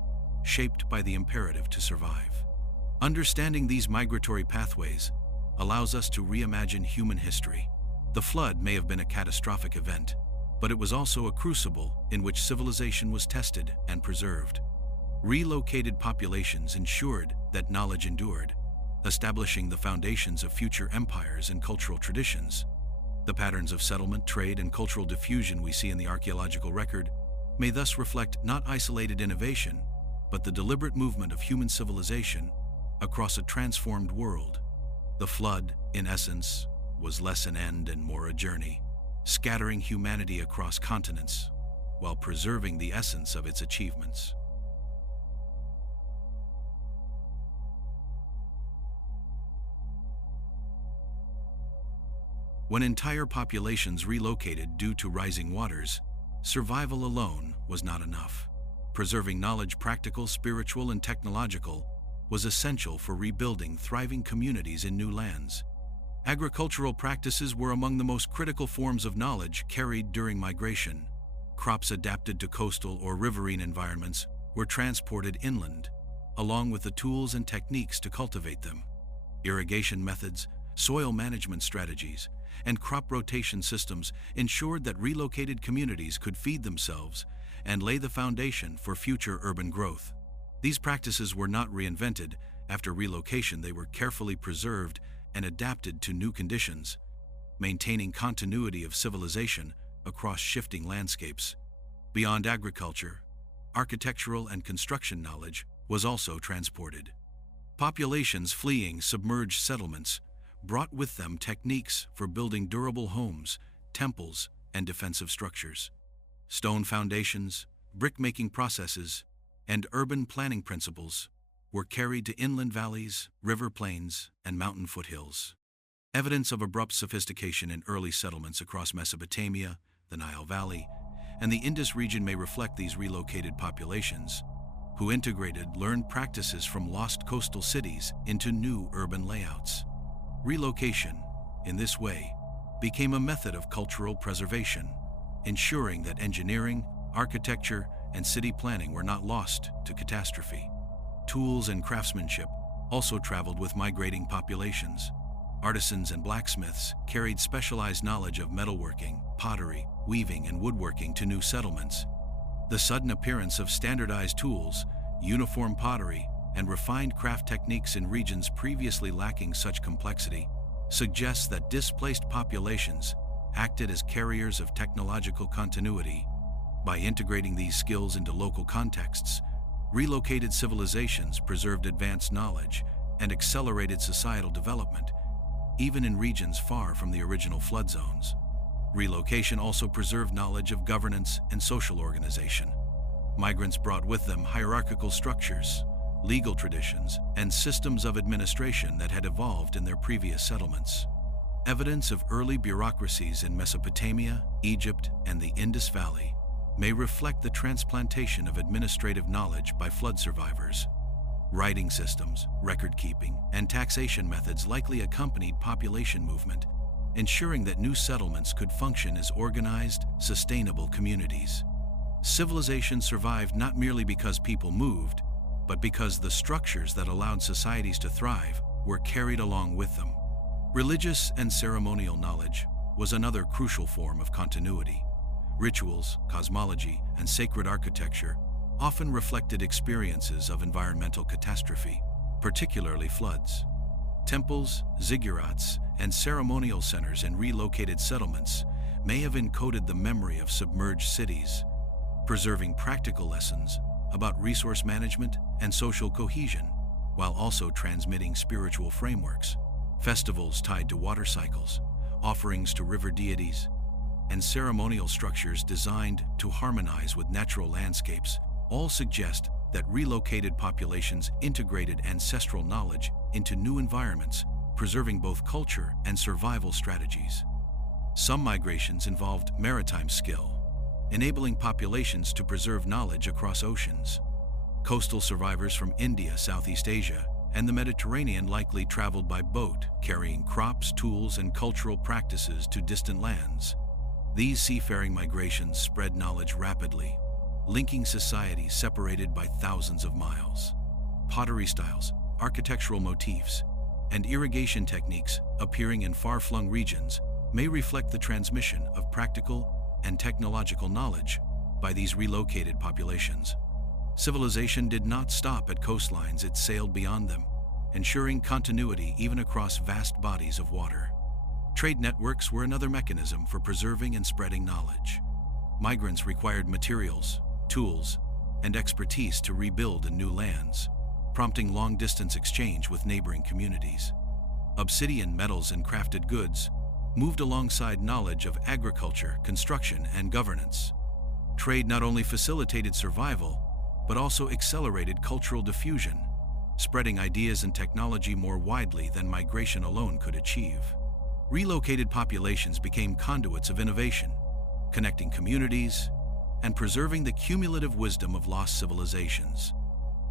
shaped by the imperative to survive. Understanding these migratory pathways allows us to reimagine human history. The flood may have been a catastrophic event, but it was also a crucible in which civilization was tested and preserved. Relocated populations ensured that knowledge endured, establishing the foundations of future empires and cultural traditions. The patterns of settlement, trade, and cultural diffusion we see in the archaeological record may thus reflect not isolated innovation, but the deliberate movement of human civilization across a transformed world. The flood, in essence, was less an end and more a journey, scattering humanity across continents while preserving the essence of its achievements. When entire populations relocated due to rising waters, survival alone was not enough. Preserving knowledge, practical, spiritual, and technological, was essential for rebuilding thriving communities in new lands. Agricultural practices were among the most critical forms of knowledge carried during migration. Crops adapted to coastal or riverine environments were transported inland, along with the tools and techniques to cultivate them. Irrigation methods, soil management strategies, and crop rotation systems ensured that relocated communities could feed themselves and lay the foundation for future urban growth. These practices were not reinvented. After relocation, they were carefully preserved and adapted to new conditions, maintaining continuity of civilization across shifting landscapes. Beyond agriculture, architectural and construction knowledge was also transported. Populations fleeing submerged settlements brought with them techniques for building durable homes, temples, and defensive structures. Stone foundations, brick-making processes, and urban planning principles were carried to inland valleys, river plains, and mountain foothills. Evidence of abrupt sophistication in early settlements across Mesopotamia, the Nile Valley, and the Indus region may reflect these relocated populations, who integrated learned practices from lost coastal cities into new urban layouts. Relocation, in this way, became a method of cultural preservation, ensuring that engineering, architecture, and city planning were not lost to catastrophe. Tools and craftsmanship also traveled with migrating populations. Artisans and blacksmiths carried specialized knowledge of metalworking, pottery, weaving, and woodworking to new settlements. The sudden appearance of standardized tools, uniform pottery, and refined craft techniques in regions previously lacking such complexity suggests that displaced populations acted as carriers of technological continuity. By integrating these skills into local contexts, relocated civilizations preserved advanced knowledge and accelerated societal development, even in regions far from the original flood zones. Relocation also preserved knowledge of governance and social organization. Migrants brought with them hierarchical structures, legal traditions, and systems of administration that had evolved in their previous settlements. Evidence of early bureaucracies in Mesopotamia, Egypt, and the Indus Valley may reflect the transplantation of administrative knowledge by flood survivors. Writing systems, record-keeping, and taxation methods likely accompanied population movement, ensuring that new settlements could function as organized, sustainable communities. Civilization survived not merely because people moved, but because the structures that allowed societies to thrive were carried along with them. Religious and ceremonial knowledge was another crucial form of continuity. Rituals, cosmology, and sacred architecture often reflected experiences of environmental catastrophe, particularly floods. Temples, ziggurats, and ceremonial centers in relocated settlements may have encoded the memory of submerged cities, preserving practical lessons about resource management and social cohesion, while also transmitting spiritual frameworks. Festivals tied to water cycles, offerings to river deities, and ceremonial structures designed to harmonize with natural landscapes all suggest that relocated populations integrated ancestral knowledge into new environments, preserving both culture and survival strategies. Some migrations involved maritime skill, enabling populations to preserve knowledge across oceans. Coastal survivors from India, Southeast Asia, and the Mediterranean likely traveled by boat, carrying crops, tools, and cultural practices to distant lands. These seafaring migrations spread knowledge rapidly, linking societies separated by thousands of miles. Pottery styles, architectural motifs, and irrigation techniques appearing in far-flung regions may reflect the transmission of practical and technological knowledge by these relocated populations. Civilization did not stop at coastlines, it sailed beyond them, ensuring continuity even across vast bodies of water. Trade networks were another mechanism for preserving and spreading knowledge. Migrants required materials, tools, and expertise to rebuild in new lands, prompting long-distance exchange with neighboring communities. Obsidian metals and crafted goods moved alongside knowledge of agriculture, construction, and governance. Trade not only facilitated survival, but also accelerated cultural diffusion, spreading ideas and technology more widely than migration alone could achieve. Relocated populations became conduits of innovation, connecting communities and preserving the cumulative wisdom of lost civilizations.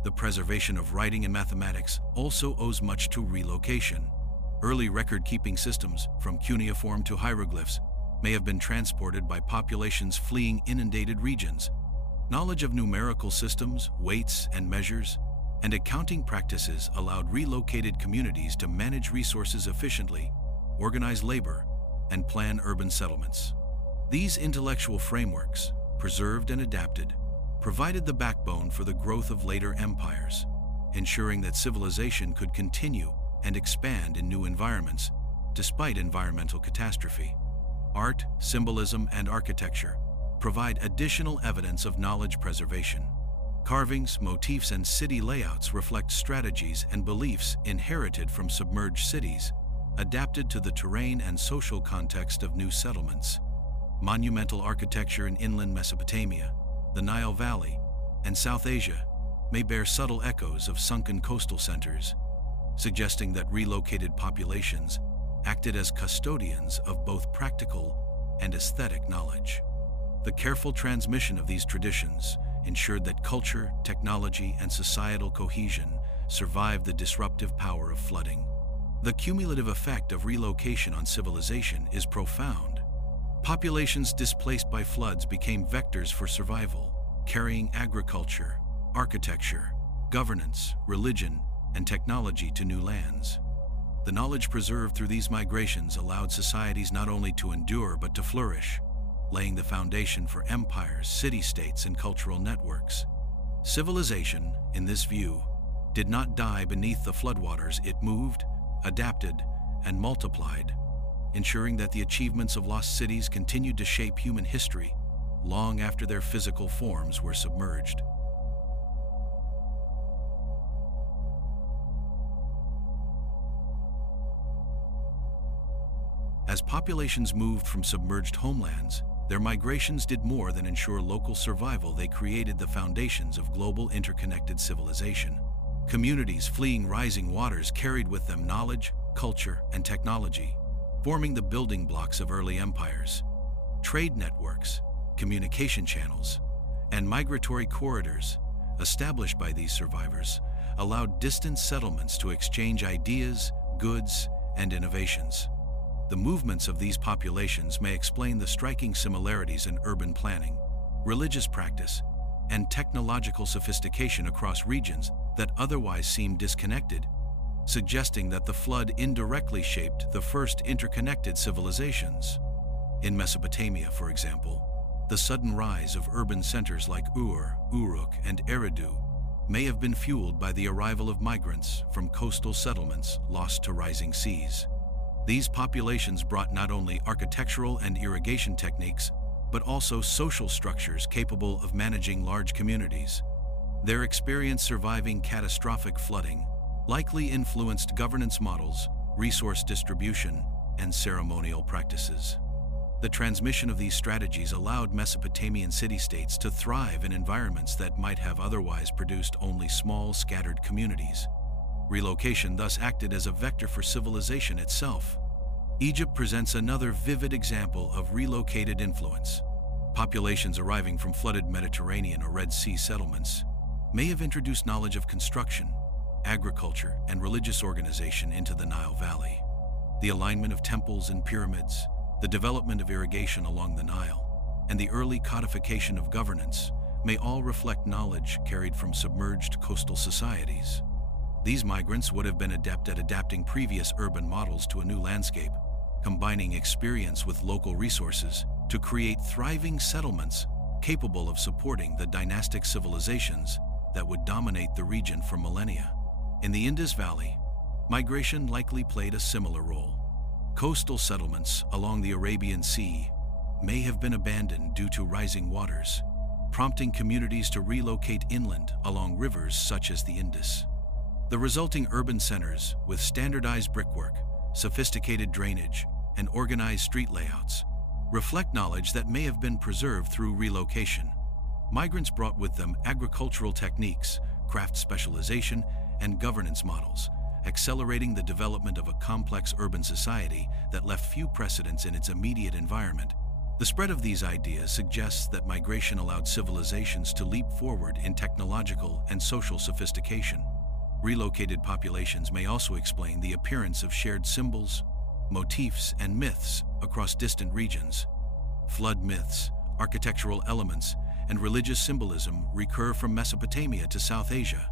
The preservation of writing and mathematics also owes much to relocation. Early record-keeping systems, from cuneiform to hieroglyphs, may have been transported by populations fleeing inundated regions. Knowledge of numerical systems, weights and measures, and accounting practices allowed relocated communities to manage resources efficiently, organize labor, and plan urban settlements. These intellectual frameworks, preserved and adapted, provided the backbone for the growth of later empires, ensuring that civilization could continue and expand in new environments despite environmental catastrophe. Art, symbolism, and architecture provide additional evidence of knowledge preservation. Carvings, motifs, and city layouts reflect strategies and beliefs inherited from submerged cities, adapted to the terrain and social context of new settlements. Monumental architecture in inland Mesopotamia, the Nile Valley, and South Asia may bear subtle echoes of sunken coastal centers, suggesting that relocated populations acted as custodians of both practical and aesthetic knowledge. The careful transmission of these traditions ensured that culture, technology, and societal cohesion survived the disruptive power of flooding. The cumulative effect of relocation on civilization is profound. Populations displaced by floods became vectors for survival, carrying agriculture, architecture, governance, religion, and technology to new lands. The knowledge preserved through these migrations allowed societies not only to endure but to flourish, laying the foundation for empires, city-states, and cultural networks. Civilization, in this view, did not die beneath the floodwaters. It moved, adapted, and multiplied, ensuring that the achievements of lost cities continued to shape human history long after their physical forms were submerged. As populations moved from submerged homelands, their migrations did more than ensure local survival. They created the foundations of global interconnected civilization. Communities fleeing rising waters carried with them knowledge, culture, and technology, forming the building blocks of early empires. Trade networks, communication channels, and migratory corridors established by these survivors allowed distant settlements to exchange ideas, goods, and innovations. The movements of these populations may explain the striking similarities in urban planning, religious practice, and technological sophistication across regions that otherwise seemed disconnected, suggesting that the flood indirectly shaped the first interconnected civilizations. In Mesopotamia, for example, the sudden rise of urban centers like Ur, Uruk, and Eridu may have been fueled by the arrival of migrants from coastal settlements lost to rising seas. These populations brought not only architectural and irrigation techniques, but also social structures capable of managing large communities. Their experience surviving catastrophic flooding likely influenced governance models, resource distribution, and ceremonial practices. The transmission of these strategies allowed Mesopotamian city-states to thrive in environments that might have otherwise produced only small, scattered communities. Relocation thus acted as a vector for civilization itself. Egypt presents another vivid example of relocated influence. Populations arriving from flooded Mediterranean or Red Sea settlements may have introduced knowledge of construction, agriculture, and religious organization into the Nile Valley. The alignment of temples and pyramids, the development of irrigation along the Nile, and the early codification of governance may all reflect knowledge carried from submerged coastal societies. These migrants would have been adept at adapting previous urban models to a new landscape, combining experience with local resources to create thriving settlements capable of supporting the dynastic civilizations that would dominate the region for millennia. In the Indus Valley, migration likely played a similar role. Coastal settlements along the Arabian Sea may have been abandoned due to rising waters, prompting communities to relocate inland along rivers such as the Indus. The resulting urban centers, with standardized brickwork, sophisticated drainage, and organized street layouts, reflect knowledge that may have been preserved through relocation. Migrants brought with them agricultural techniques, craft specialization, and governance models, accelerating the development of a complex urban society that left few precedents in its immediate environment. The spread of these ideas suggests that migration allowed civilizations to leap forward in technological and social sophistication. Relocated populations may also explain the appearance of shared symbols, motifs, and myths across distant regions. Flood myths, architectural elements, and religious symbolism recur from Mesopotamia to South Asia,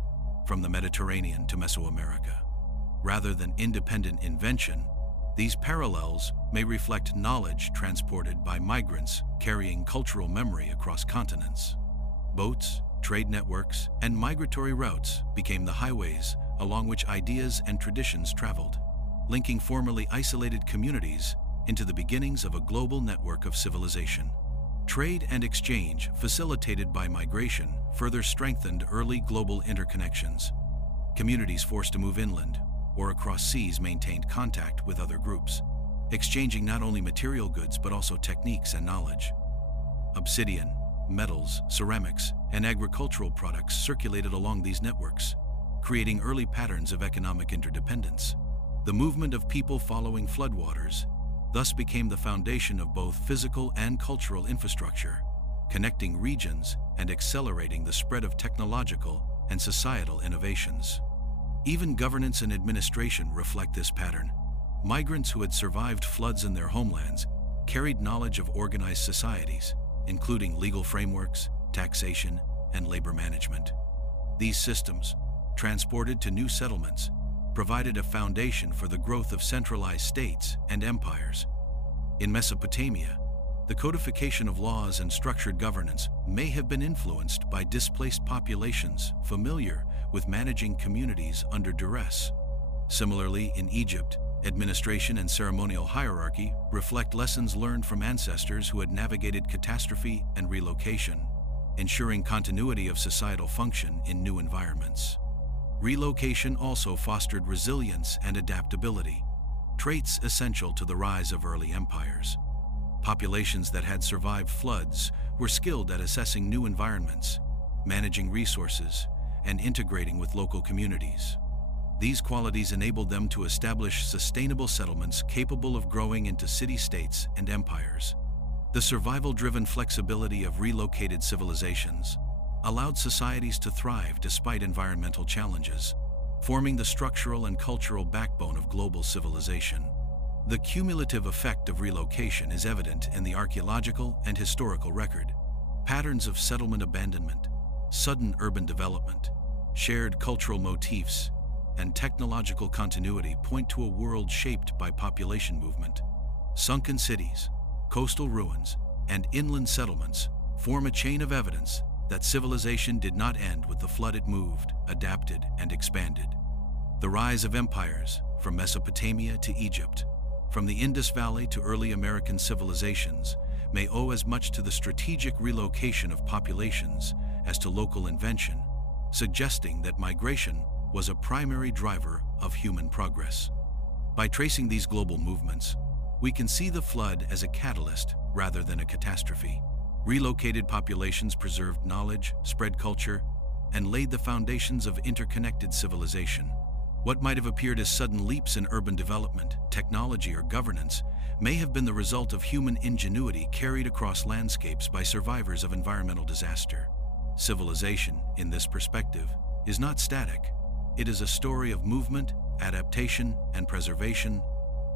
from the Mediterranean to Mesoamerica. Rather than independent invention, these parallels may reflect knowledge transported by migrants carrying cultural memory across continents. Boats, trade networks, and migratory routes became the highways along which ideas and traditions traveled, linking formerly isolated communities into the beginnings of a global network of civilization. Trade and exchange, facilitated by migration, further strengthened early global interconnections. Communities forced to move inland or across seas maintained contact with other groups, exchanging not only material goods but also techniques and knowledge. Obsidian, metals, ceramics, and agricultural products circulated along these networks, creating early patterns of economic interdependence. The movement of people following floodwaters thus became the foundation of both physical and cultural infrastructure, connecting regions and accelerating the spread of technological and societal innovations. Even governance and administration reflect this pattern. Migrants who had survived floods in their homelands carried knowledge of organized societies, including legal frameworks, taxation, and labor management. These systems, transported to new settlements, provided a foundation for the growth of centralized states and empires. In Mesopotamia, the codification of laws and structured governance may have been influenced by displaced populations familiar with managing communities under duress. Similarly, in Egypt, administration and ceremonial hierarchy reflect lessons learned from ancestors who had navigated catastrophe and relocation, ensuring continuity of societal function in new environments. Relocation also fostered resilience and adaptability, traits essential to the rise of early empires. Populations that had survived floods were skilled at assessing new environments, managing resources, and integrating with local communities. These qualities enabled them to establish sustainable settlements capable of growing into city-states and empires. The survival-driven flexibility of relocated civilizations allowed societies to thrive despite environmental challenges, forming the structural and cultural backbone of global civilization. The cumulative effect of relocation is evident in the archaeological and historical record. Patterns of settlement abandonment, sudden urban development, shared cultural motifs, and technological continuity point to a world shaped by population movement. Sunken cities, coastal ruins, and inland settlements form a chain of evidence that civilization did not end with the flood. It moved, adapted, and expanded. The rise of empires, from Mesopotamia to Egypt, from the Indus Valley to early American civilizations, may owe as much to the strategic relocation of populations as to local invention, suggesting that migration was a primary driver of human progress. By tracing these global movements, we can see the flood as a catalyst rather than a catastrophe. Relocated populations preserved knowledge, spread culture, and laid the foundations of interconnected civilization. What might have appeared as sudden leaps in urban development, technology, or governance may have been the result of human ingenuity carried across landscapes by survivors of environmental disaster. Civilization, in this perspective, is not static. It is a story of movement, adaptation, and preservation,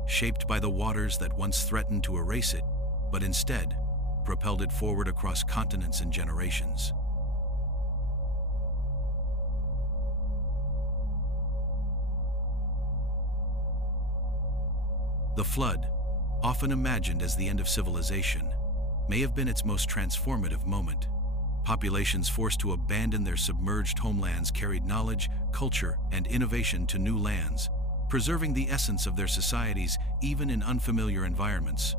shaped by the waters that once threatened to erase it, but instead propelled it forward across continents and generations. The flood, often imagined as the end of civilization, may have been its most transformative moment. Populations forced to abandon their submerged homelands carried knowledge, culture, and innovation to new lands, preserving the essence of their societies even in unfamiliar environments.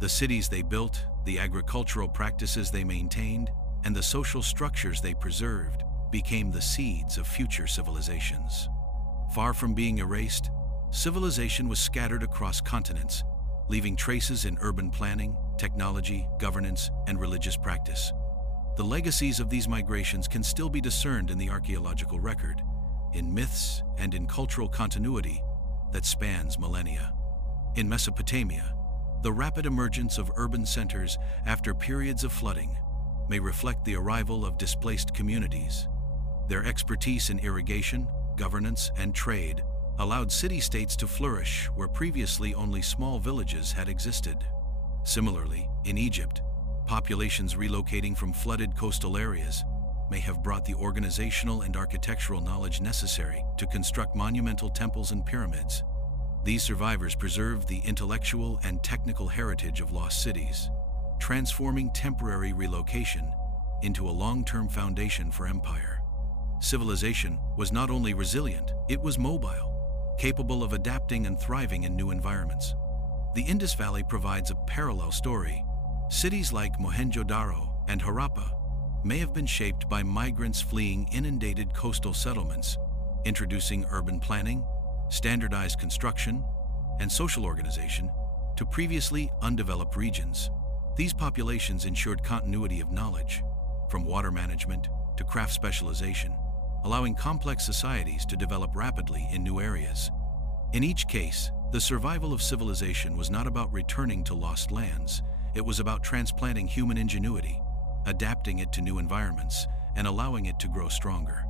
The cities they built, the agricultural practices they maintained, and the social structures they preserved became the seeds of future civilizations. Far from being erased, civilization was scattered across continents, leaving traces in urban planning, technology, governance, and religious practice. The legacies of these migrations can still be discerned in the archaeological record, in myths, and in cultural continuity that spans millennia. In Mesopotamia, the rapid emergence of urban centers after periods of flooding may reflect the arrival of displaced communities. Their expertise in irrigation, governance, and trade allowed city-states to flourish where previously only small villages had existed. Similarly, in Egypt, populations relocating from flooded coastal areas may have brought the organizational and architectural knowledge necessary to construct monumental temples and pyramids. These survivors preserved the intellectual and technical heritage of lost cities, transforming temporary relocation into a long-term foundation for empire. Civilization was not only resilient, it was mobile, capable of adapting and thriving in new environments. The Indus Valley provides a parallel story. Cities like Mohenjo-Daro and Harappa may have been shaped by migrants fleeing inundated coastal settlements, introducing urban planning, standardized construction, and social organization to previously undeveloped regions. These populations ensured continuity of knowledge, from water management to craft specialization, allowing complex societies to develop rapidly in new areas. In each case, the survival of civilization was not about returning to lost lands. It was about transplanting human ingenuity, adapting it to new environments, and allowing it to grow stronger.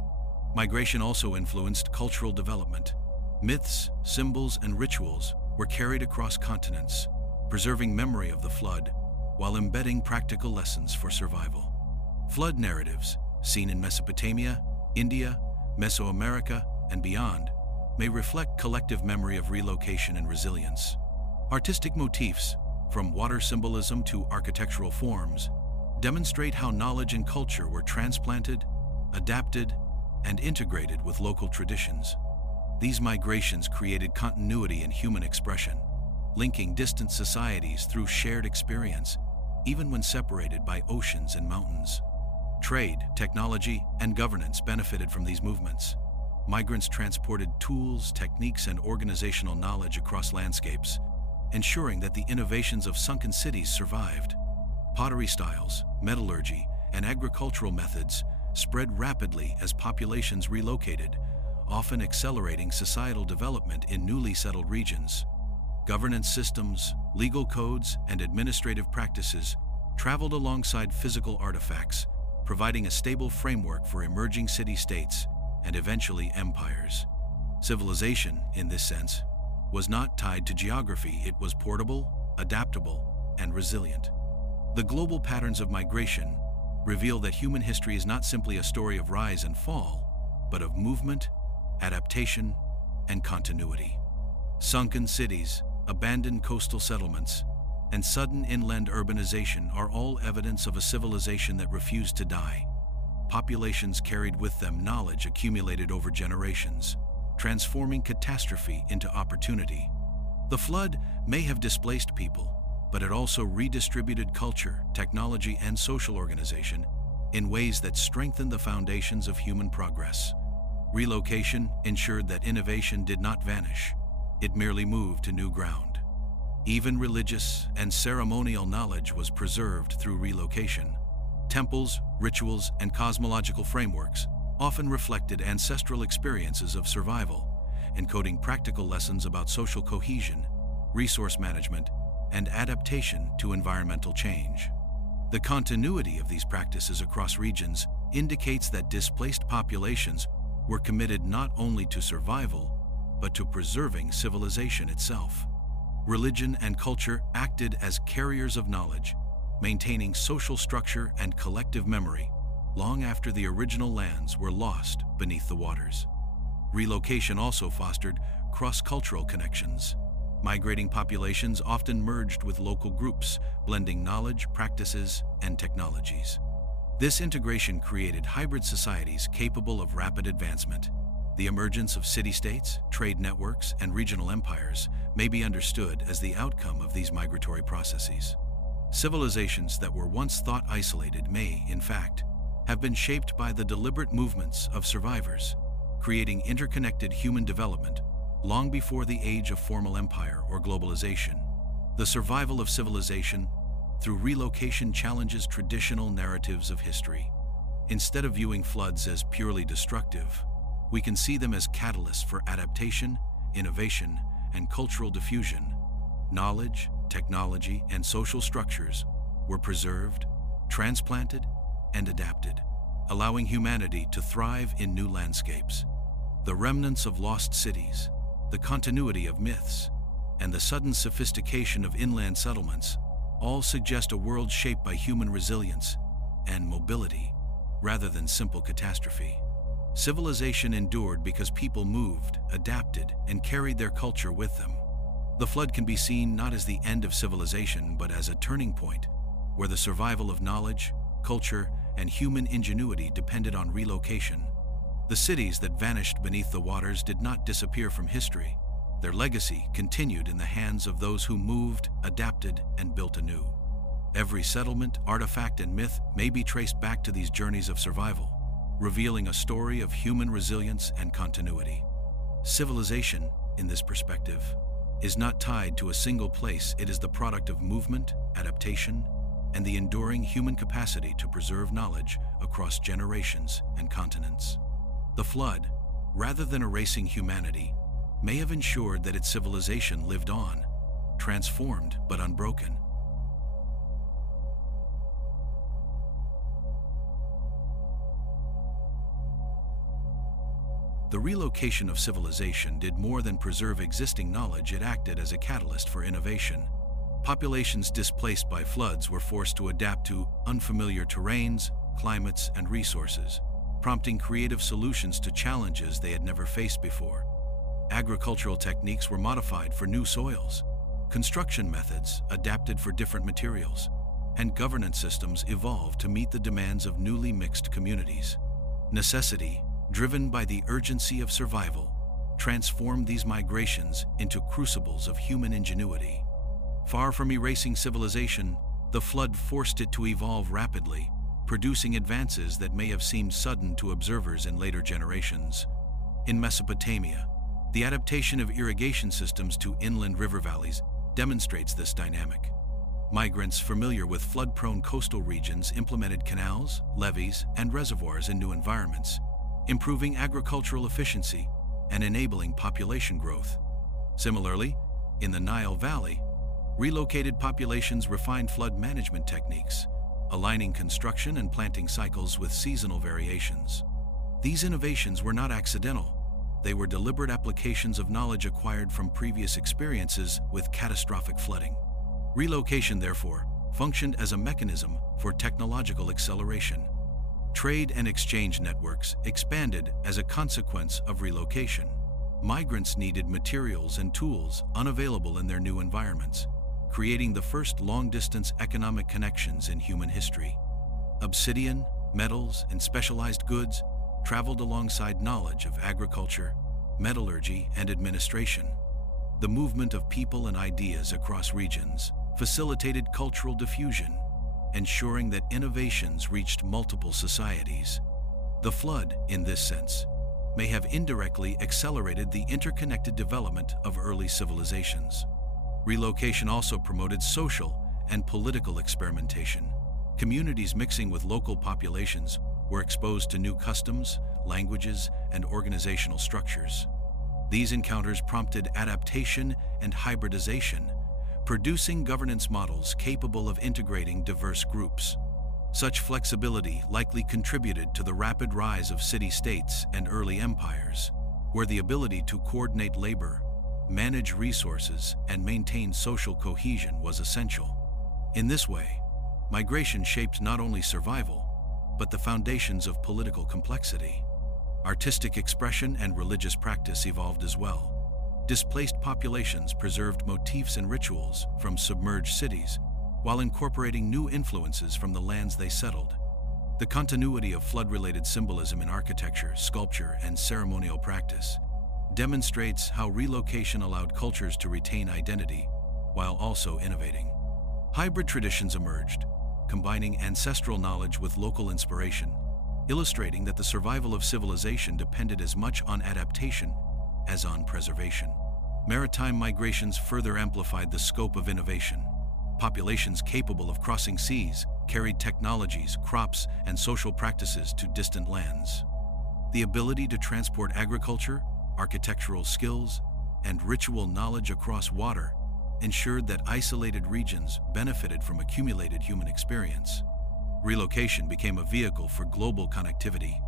Migration also influenced cultural development. Myths, symbols, and rituals were carried across continents, preserving memory of the flood while embedding practical lessons for survival. Flood narratives, seen in Mesopotamia, India, Mesoamerica, and beyond, may reflect collective memory of relocation and resilience. Artistic motifs, from water symbolism to architectural forms, demonstrate how knowledge and culture were transplanted, adapted, and integrated with local traditions. These migrations created continuity in human expression, linking distant societies through shared experience, even when separated by oceans and mountains. Trade, technology, and governance benefited from these movements. Migrants transported tools, techniques, and organizational knowledge across landscapes, ensuring that the innovations of sunken cities survived. Pottery styles, metallurgy, and agricultural methods spread rapidly as populations relocated, often accelerating societal development in newly settled regions. Governance systems, legal codes, and administrative practices traveled alongside physical artifacts, providing a stable framework for emerging city-states and eventually empires. Civilization, in this sense, was not tied to geography. It was portable, adaptable, and resilient. The global patterns of migration reveal that human history is not simply a story of rise and fall, but of movement, adaptation, and continuity. Sunken cities, abandoned coastal settlements, and sudden inland urbanization are all evidence of a civilization that refused to die. Populations carried with them knowledge accumulated over generations, transforming catastrophe into opportunity. The flood may have displaced people, but it also redistributed culture, technology, and social organization in ways that strengthened the foundations of human progress. Relocation ensured that innovation did not vanish. It merely moved to new ground. Even religious and ceremonial knowledge was preserved through relocation. Temples, rituals, and cosmological frameworks often reflected ancestral experiences of survival, encoding practical lessons about social cohesion, resource management, and adaptation to environmental change. The continuity of these practices across regions indicates that displaced populations were committed not only to survival, but to preserving civilization itself. Religion and culture acted as carriers of knowledge, maintaining social structure and collective memory long after the original lands were lost beneath the waters. Relocation also fostered cross-cultural connections. Migrating populations often merged with local groups, blending knowledge, practices, and technologies. This integration created hybrid societies capable of rapid advancement. The emergence of city-states, trade networks, and regional empires may be understood as the outcome of these migratory processes. Civilizations that were once thought isolated may, in fact, have been shaped by the deliberate movements of survivors, creating interconnected human development long before the age of formal empire or globalization. The survival of civilization through relocation challenges traditional narratives of history. Instead of viewing floods as purely destructive, we can see them as catalysts for adaptation, innovation, and cultural diffusion. Knowledge, technology, and social structures were preserved, transplanted, and adapted, allowing humanity to thrive in new landscapes. The remnants of lost cities, the continuity of myths, and the sudden sophistication of inland settlements all suggest a world shaped by human resilience and mobility rather than simple catastrophe. Civilization endured because people moved, adapted, and carried their culture with them. The flood can be seen not as the end of civilization, but as a turning point where the survival of knowledge, culture, and human ingenuity depended on relocation. The cities that vanished beneath the waters did not disappear from history. Their legacy continued in the hands of those who moved, adapted, and built anew. Every settlement, artifact, and myth may be traced back to these journeys of survival, revealing a story of human resilience and continuity. Civilization, in this perspective, is not tied to a single place. It is the product of movement, adaptation, and the enduring human capacity to preserve knowledge across generations and continents. The flood, rather than erasing humanity, may have ensured that its civilization lived on, transformed but unbroken. The relocation of civilization did more than preserve existing knowledge. It acted as a catalyst for innovation. Populations displaced by floods were forced to adapt to unfamiliar terrains, climates, and resources, prompting creative solutions to challenges they had never faced before. Agricultural techniques were modified for new soils, construction methods adapted for different materials, and governance systems evolved to meet the demands of newly mixed communities. Necessity, driven by the urgency of survival, transformed these migrations into crucibles of human ingenuity. Far from erasing civilization, the flood forced it to evolve rapidly, producing advances that may have seemed sudden to observers in later generations. In Mesopotamia, the adaptation of irrigation systems to inland river valleys demonstrates this dynamic. Migrants familiar with flood-prone coastal regions implemented canals, levees, and reservoirs in new environments, improving agricultural efficiency and enabling population growth. Similarly, in the Nile Valley, relocated populations refined flood management techniques, aligning construction and planting cycles with seasonal variations. These innovations were not accidental. They were deliberate applications of knowledge acquired from previous experiences with catastrophic flooding. Relocation, therefore, functioned as a mechanism for technological acceleration. Trade and exchange networks expanded as a consequence of relocation. Migrants needed materials and tools unavailable in their new environments, creating the first long-distance economic connections in human history. Obsidian, metals, and specialized goods traveled alongside knowledge of agriculture, metallurgy, and administration. The movement of people and ideas across regions facilitated cultural diffusion, ensuring that innovations reached multiple societies. The flood, in this sense, may have indirectly accelerated the interconnected development of early civilizations. Relocation also promoted social and political experimentation. Communities mixing with local populations were exposed to new customs, languages, and organizational structures. These encounters prompted adaptation and hybridization, producing governance models capable of integrating diverse groups. Such flexibility likely contributed to the rapid rise of city-states and early empires, where the ability to coordinate labor, manage resources, and maintain social cohesion was essential. In this way, migration shaped not only survival, but the foundations of political complexity. Artistic expression and religious practice evolved as well. Displaced populations preserved motifs and rituals from submerged cities, while incorporating new influences from the lands they settled. The continuity of flood-related symbolism in architecture, sculpture, and ceremonial practice demonstrates how relocation allowed cultures to retain identity while also innovating. Hybrid traditions emerged, combining ancestral knowledge with local inspiration, illustrating that the survival of civilization depended as much on adaptation as on preservation. Maritime migrations further amplified the scope of innovation. Populations capable of crossing seas carried technologies, crops, and social practices to distant lands. The ability to transport agriculture, architectural skills, and ritual knowledge across water ensured that isolated regions benefited from accumulated human experience. Relocation became a vehicle for global connectivity,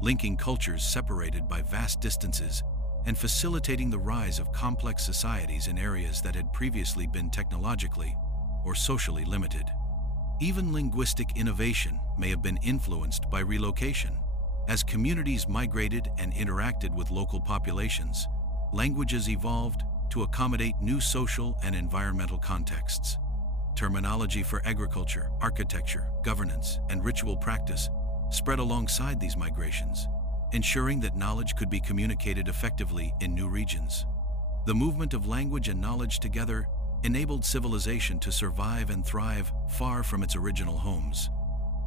linking cultures separated by vast distances and facilitating the rise of complex societies in areas that had previously been technologically or socially limited. Even linguistic innovation may have been influenced by relocation. As communities migrated and interacted with local populations, languages evolved to accommodate new social and environmental contexts. Terminology for agriculture, architecture, governance, and ritual practice spread alongside these migrations, ensuring that knowledge could be communicated effectively in new regions. The movement of language and knowledge together enabled civilization to survive and thrive far from its original homes.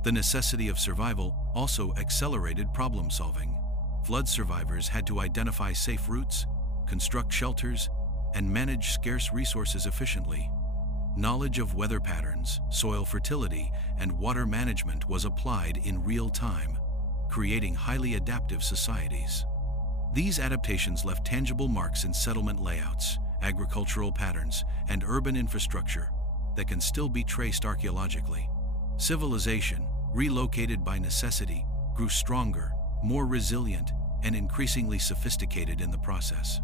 The necessity of survival also accelerated problem-solving. Flood survivors had to identify safe routes, construct shelters, and manage scarce resources efficiently. Knowledge of weather patterns, soil fertility, and water management was applied in real time, creating highly adaptive societies. These adaptations left tangible marks in settlement layouts, agricultural patterns, and urban infrastructure that can still be traced archaeologically. Civilization, relocated by necessity, grew stronger, more resilient, and increasingly sophisticated in the process.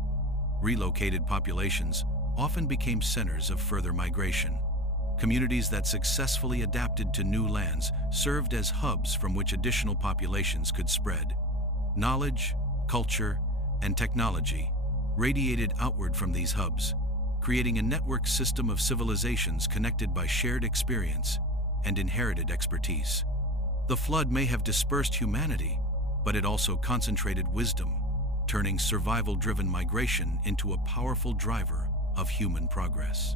Relocated populations often became centers of further migration. Communities that successfully adapted to new lands served as hubs from which additional populations could spread. Knowledge, culture, and technology radiated outward from these hubs, creating a network system of civilizations connected by shared experience and inherited expertise. The flood may have dispersed humanity, but it also concentrated wisdom, turning survival-driven migration into a powerful driver of human progress.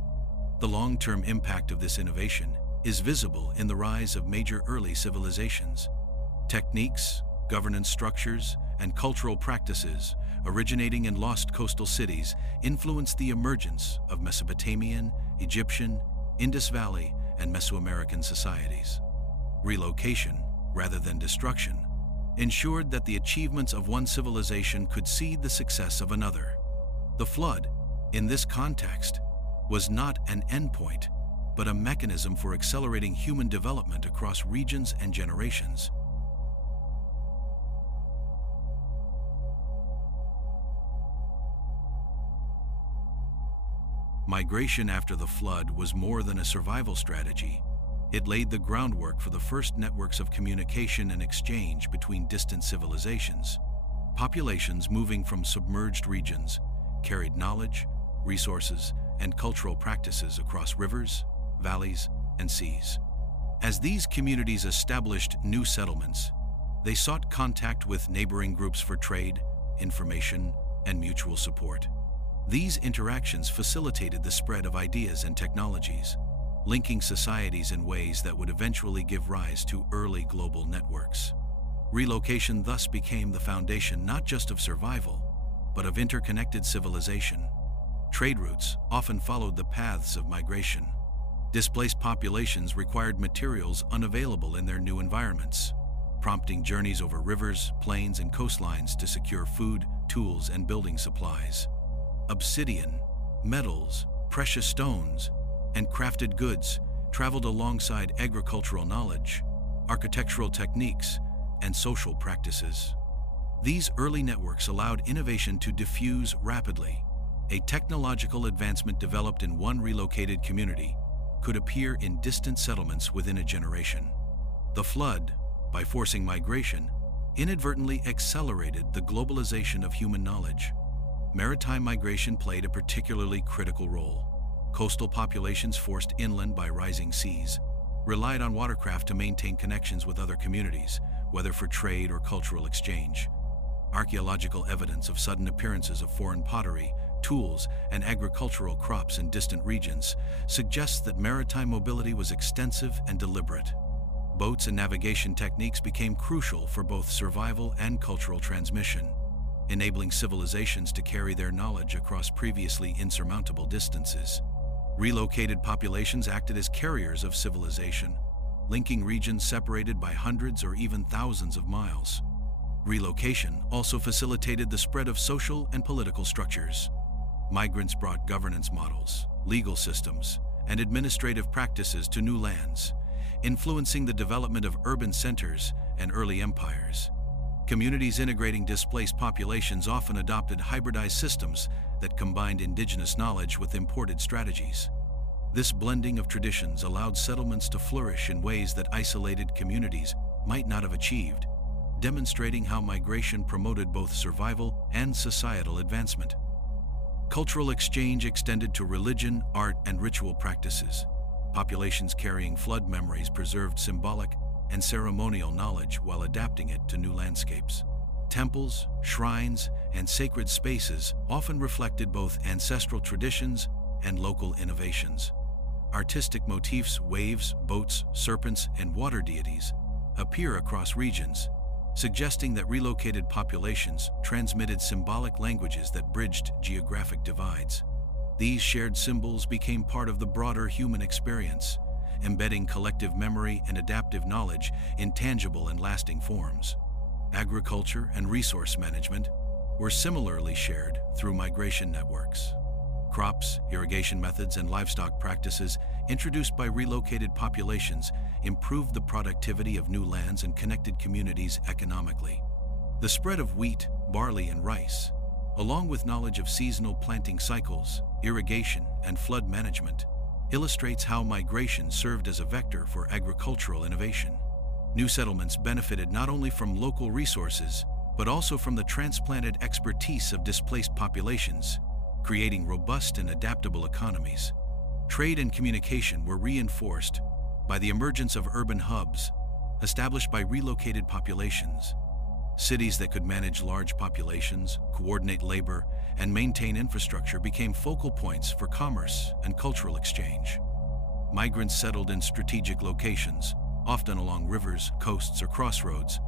The long-term impact of this innovation is visible in the rise of major early civilizations. Techniques, governance structures, and cultural practices originating in lost coastal cities influenced the emergence of Mesopotamian, Egyptian, Indus Valley, and Mesoamerican societies. Relocation, rather than destruction, ensured that the achievements of one civilization could seed the success of another. The flood, in this context, was not an endpoint, but a mechanism for accelerating human development across regions and generations. Migration after the flood was more than a survival strategy. It laid the groundwork for the first networks of communication and exchange between distant civilizations. Populations moving from submerged regions carried knowledge, resources, and cultural practices across rivers, valleys, and seas. As these communities established new settlements, they sought contact with neighboring groups for trade, information, and mutual support. These interactions facilitated the spread of ideas and technologies, linking societies in ways that would eventually give rise to early global networks. Relocation thus became the foundation not just of survival, but of interconnected civilization. Trade routes often followed the paths of migration. Displaced populations required materials unavailable in their new environments, prompting journeys over rivers, plains, and coastlines to secure food, tools, and building supplies. Obsidian, metals, precious stones, and crafted goods traveled alongside agricultural knowledge, architectural techniques, and social practices. These early networks allowed innovation to diffuse rapidly. A technological advancement developed in one relocated community could appear in distant settlements within a generation. The flood, by forcing migration, inadvertently accelerated the globalization of human knowledge. Maritime migration played a particularly critical role. Coastal populations forced inland by rising seas relied on watercraft to maintain connections with other communities, whether for trade or cultural exchange. Archaeological evidence of sudden appearances of foreign pottery, tools, and agricultural crops in distant regions suggests that maritime mobility was extensive and deliberate. Boats and navigation techniques became crucial for both survival and cultural transmission, enabling civilizations to carry their knowledge across previously insurmountable distances. Relocated populations acted as carriers of civilization, linking regions separated by hundreds or even thousands of miles. Relocation also facilitated the spread of social and political structures. Migrants brought governance models, legal systems, and administrative practices to new lands, influencing the development of urban centers and early empires. Communities integrating displaced populations often adopted hybridized systems that combined indigenous knowledge with imported strategies. This blending of traditions allowed settlements to flourish in ways that isolated communities might not have achieved, demonstrating how migration promoted both survival and societal advancement. Cultural exchange extended to religion, art, and ritual practices. Populations carrying flood memories preserved symbolic and ceremonial knowledge while adapting it to new landscapes. Temples, shrines, and sacred spaces often reflected both ancestral traditions and local innovations. Artistic motifs, waves, boats, serpents, and water deities appear across regions, suggesting that relocated populations transmitted symbolic languages that bridged geographic divides. These shared symbols became part of the broader human experience, embedding collective memory and adaptive knowledge in tangible and lasting forms. Agriculture and resource management were similarly shared through migration networks. Crops, irrigation methods, and livestock practices introduced by relocated populations improved the productivity of new lands and connected communities economically. The spread of wheat, barley, and rice, along with knowledge of seasonal planting cycles, irrigation, and flood management, illustrates how migration served as a vector for agricultural innovation. New settlements benefited not only from local resources, but also from the transplanted expertise of displaced populations, creating robust and adaptable economies. Trade and communication were reinforced by the emergence of urban hubs established by relocated populations. Cities that could manage large populations, coordinate labor, and maintain infrastructure became focal points for commerce and cultural exchange. Migrants settled in strategic locations, often along rivers, coasts, or crossroads,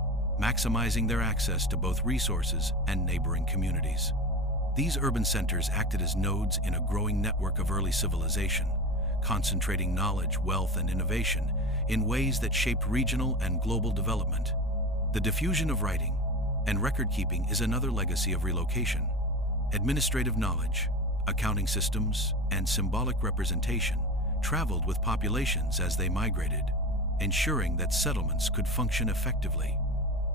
maximizing their access to both resources and neighboring communities. These urban centers acted as nodes in a growing network of early civilization, concentrating knowledge, wealth, and innovation in ways that shaped regional and global development. The diffusion of writing and record-keeping is another legacy of relocation. Administrative knowledge, accounting systems, and symbolic representation traveled with populations as they migrated, ensuring that settlements could function effectively.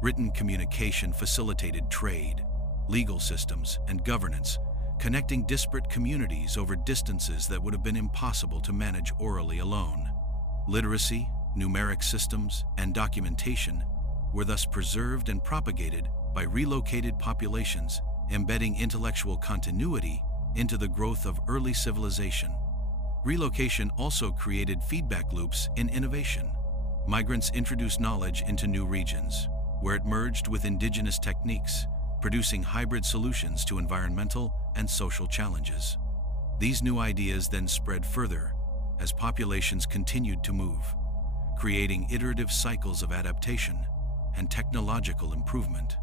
Written communication facilitated trade, legal systems, and governance, connecting disparate communities over distances that would have been impossible to manage orally alone. Literacy, numeric systems, and documentation were thus preserved and propagated by relocated populations, embedding intellectual continuity into the growth of early civilization. Relocation also created feedback loops in innovation. Migrants introduced knowledge into new regions, where it merged with indigenous techniques, producing hybrid solutions to environmental and social challenges. These new ideas then spread further as populations continued to move, creating iterative cycles of adaptation and technological improvement.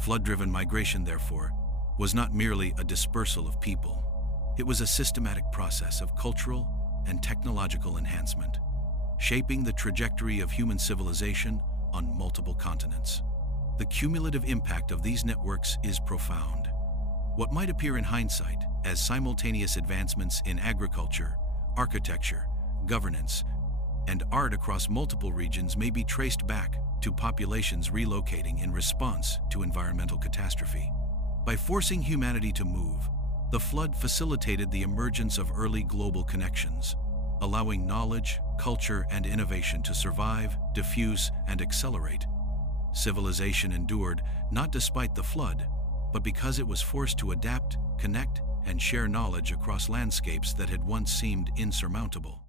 Flood-driven migration, therefore, was not merely a dispersal of people. It was a systematic process of cultural and technological enhancement, shaping the trajectory of human civilization on multiple continents. The cumulative impact of these networks is profound. What might appear in hindsight as simultaneous advancements in agriculture, architecture, governance, and art across multiple regions may be traced back to populations relocating in response to environmental catastrophe. By forcing humanity to move, the flood facilitated the emergence of early global connections, allowing knowledge, culture, and innovation to survive, diffuse, and accelerate. Civilization endured not despite the flood, but because it was forced to adapt, connect, and share knowledge across landscapes that had once seemed insurmountable.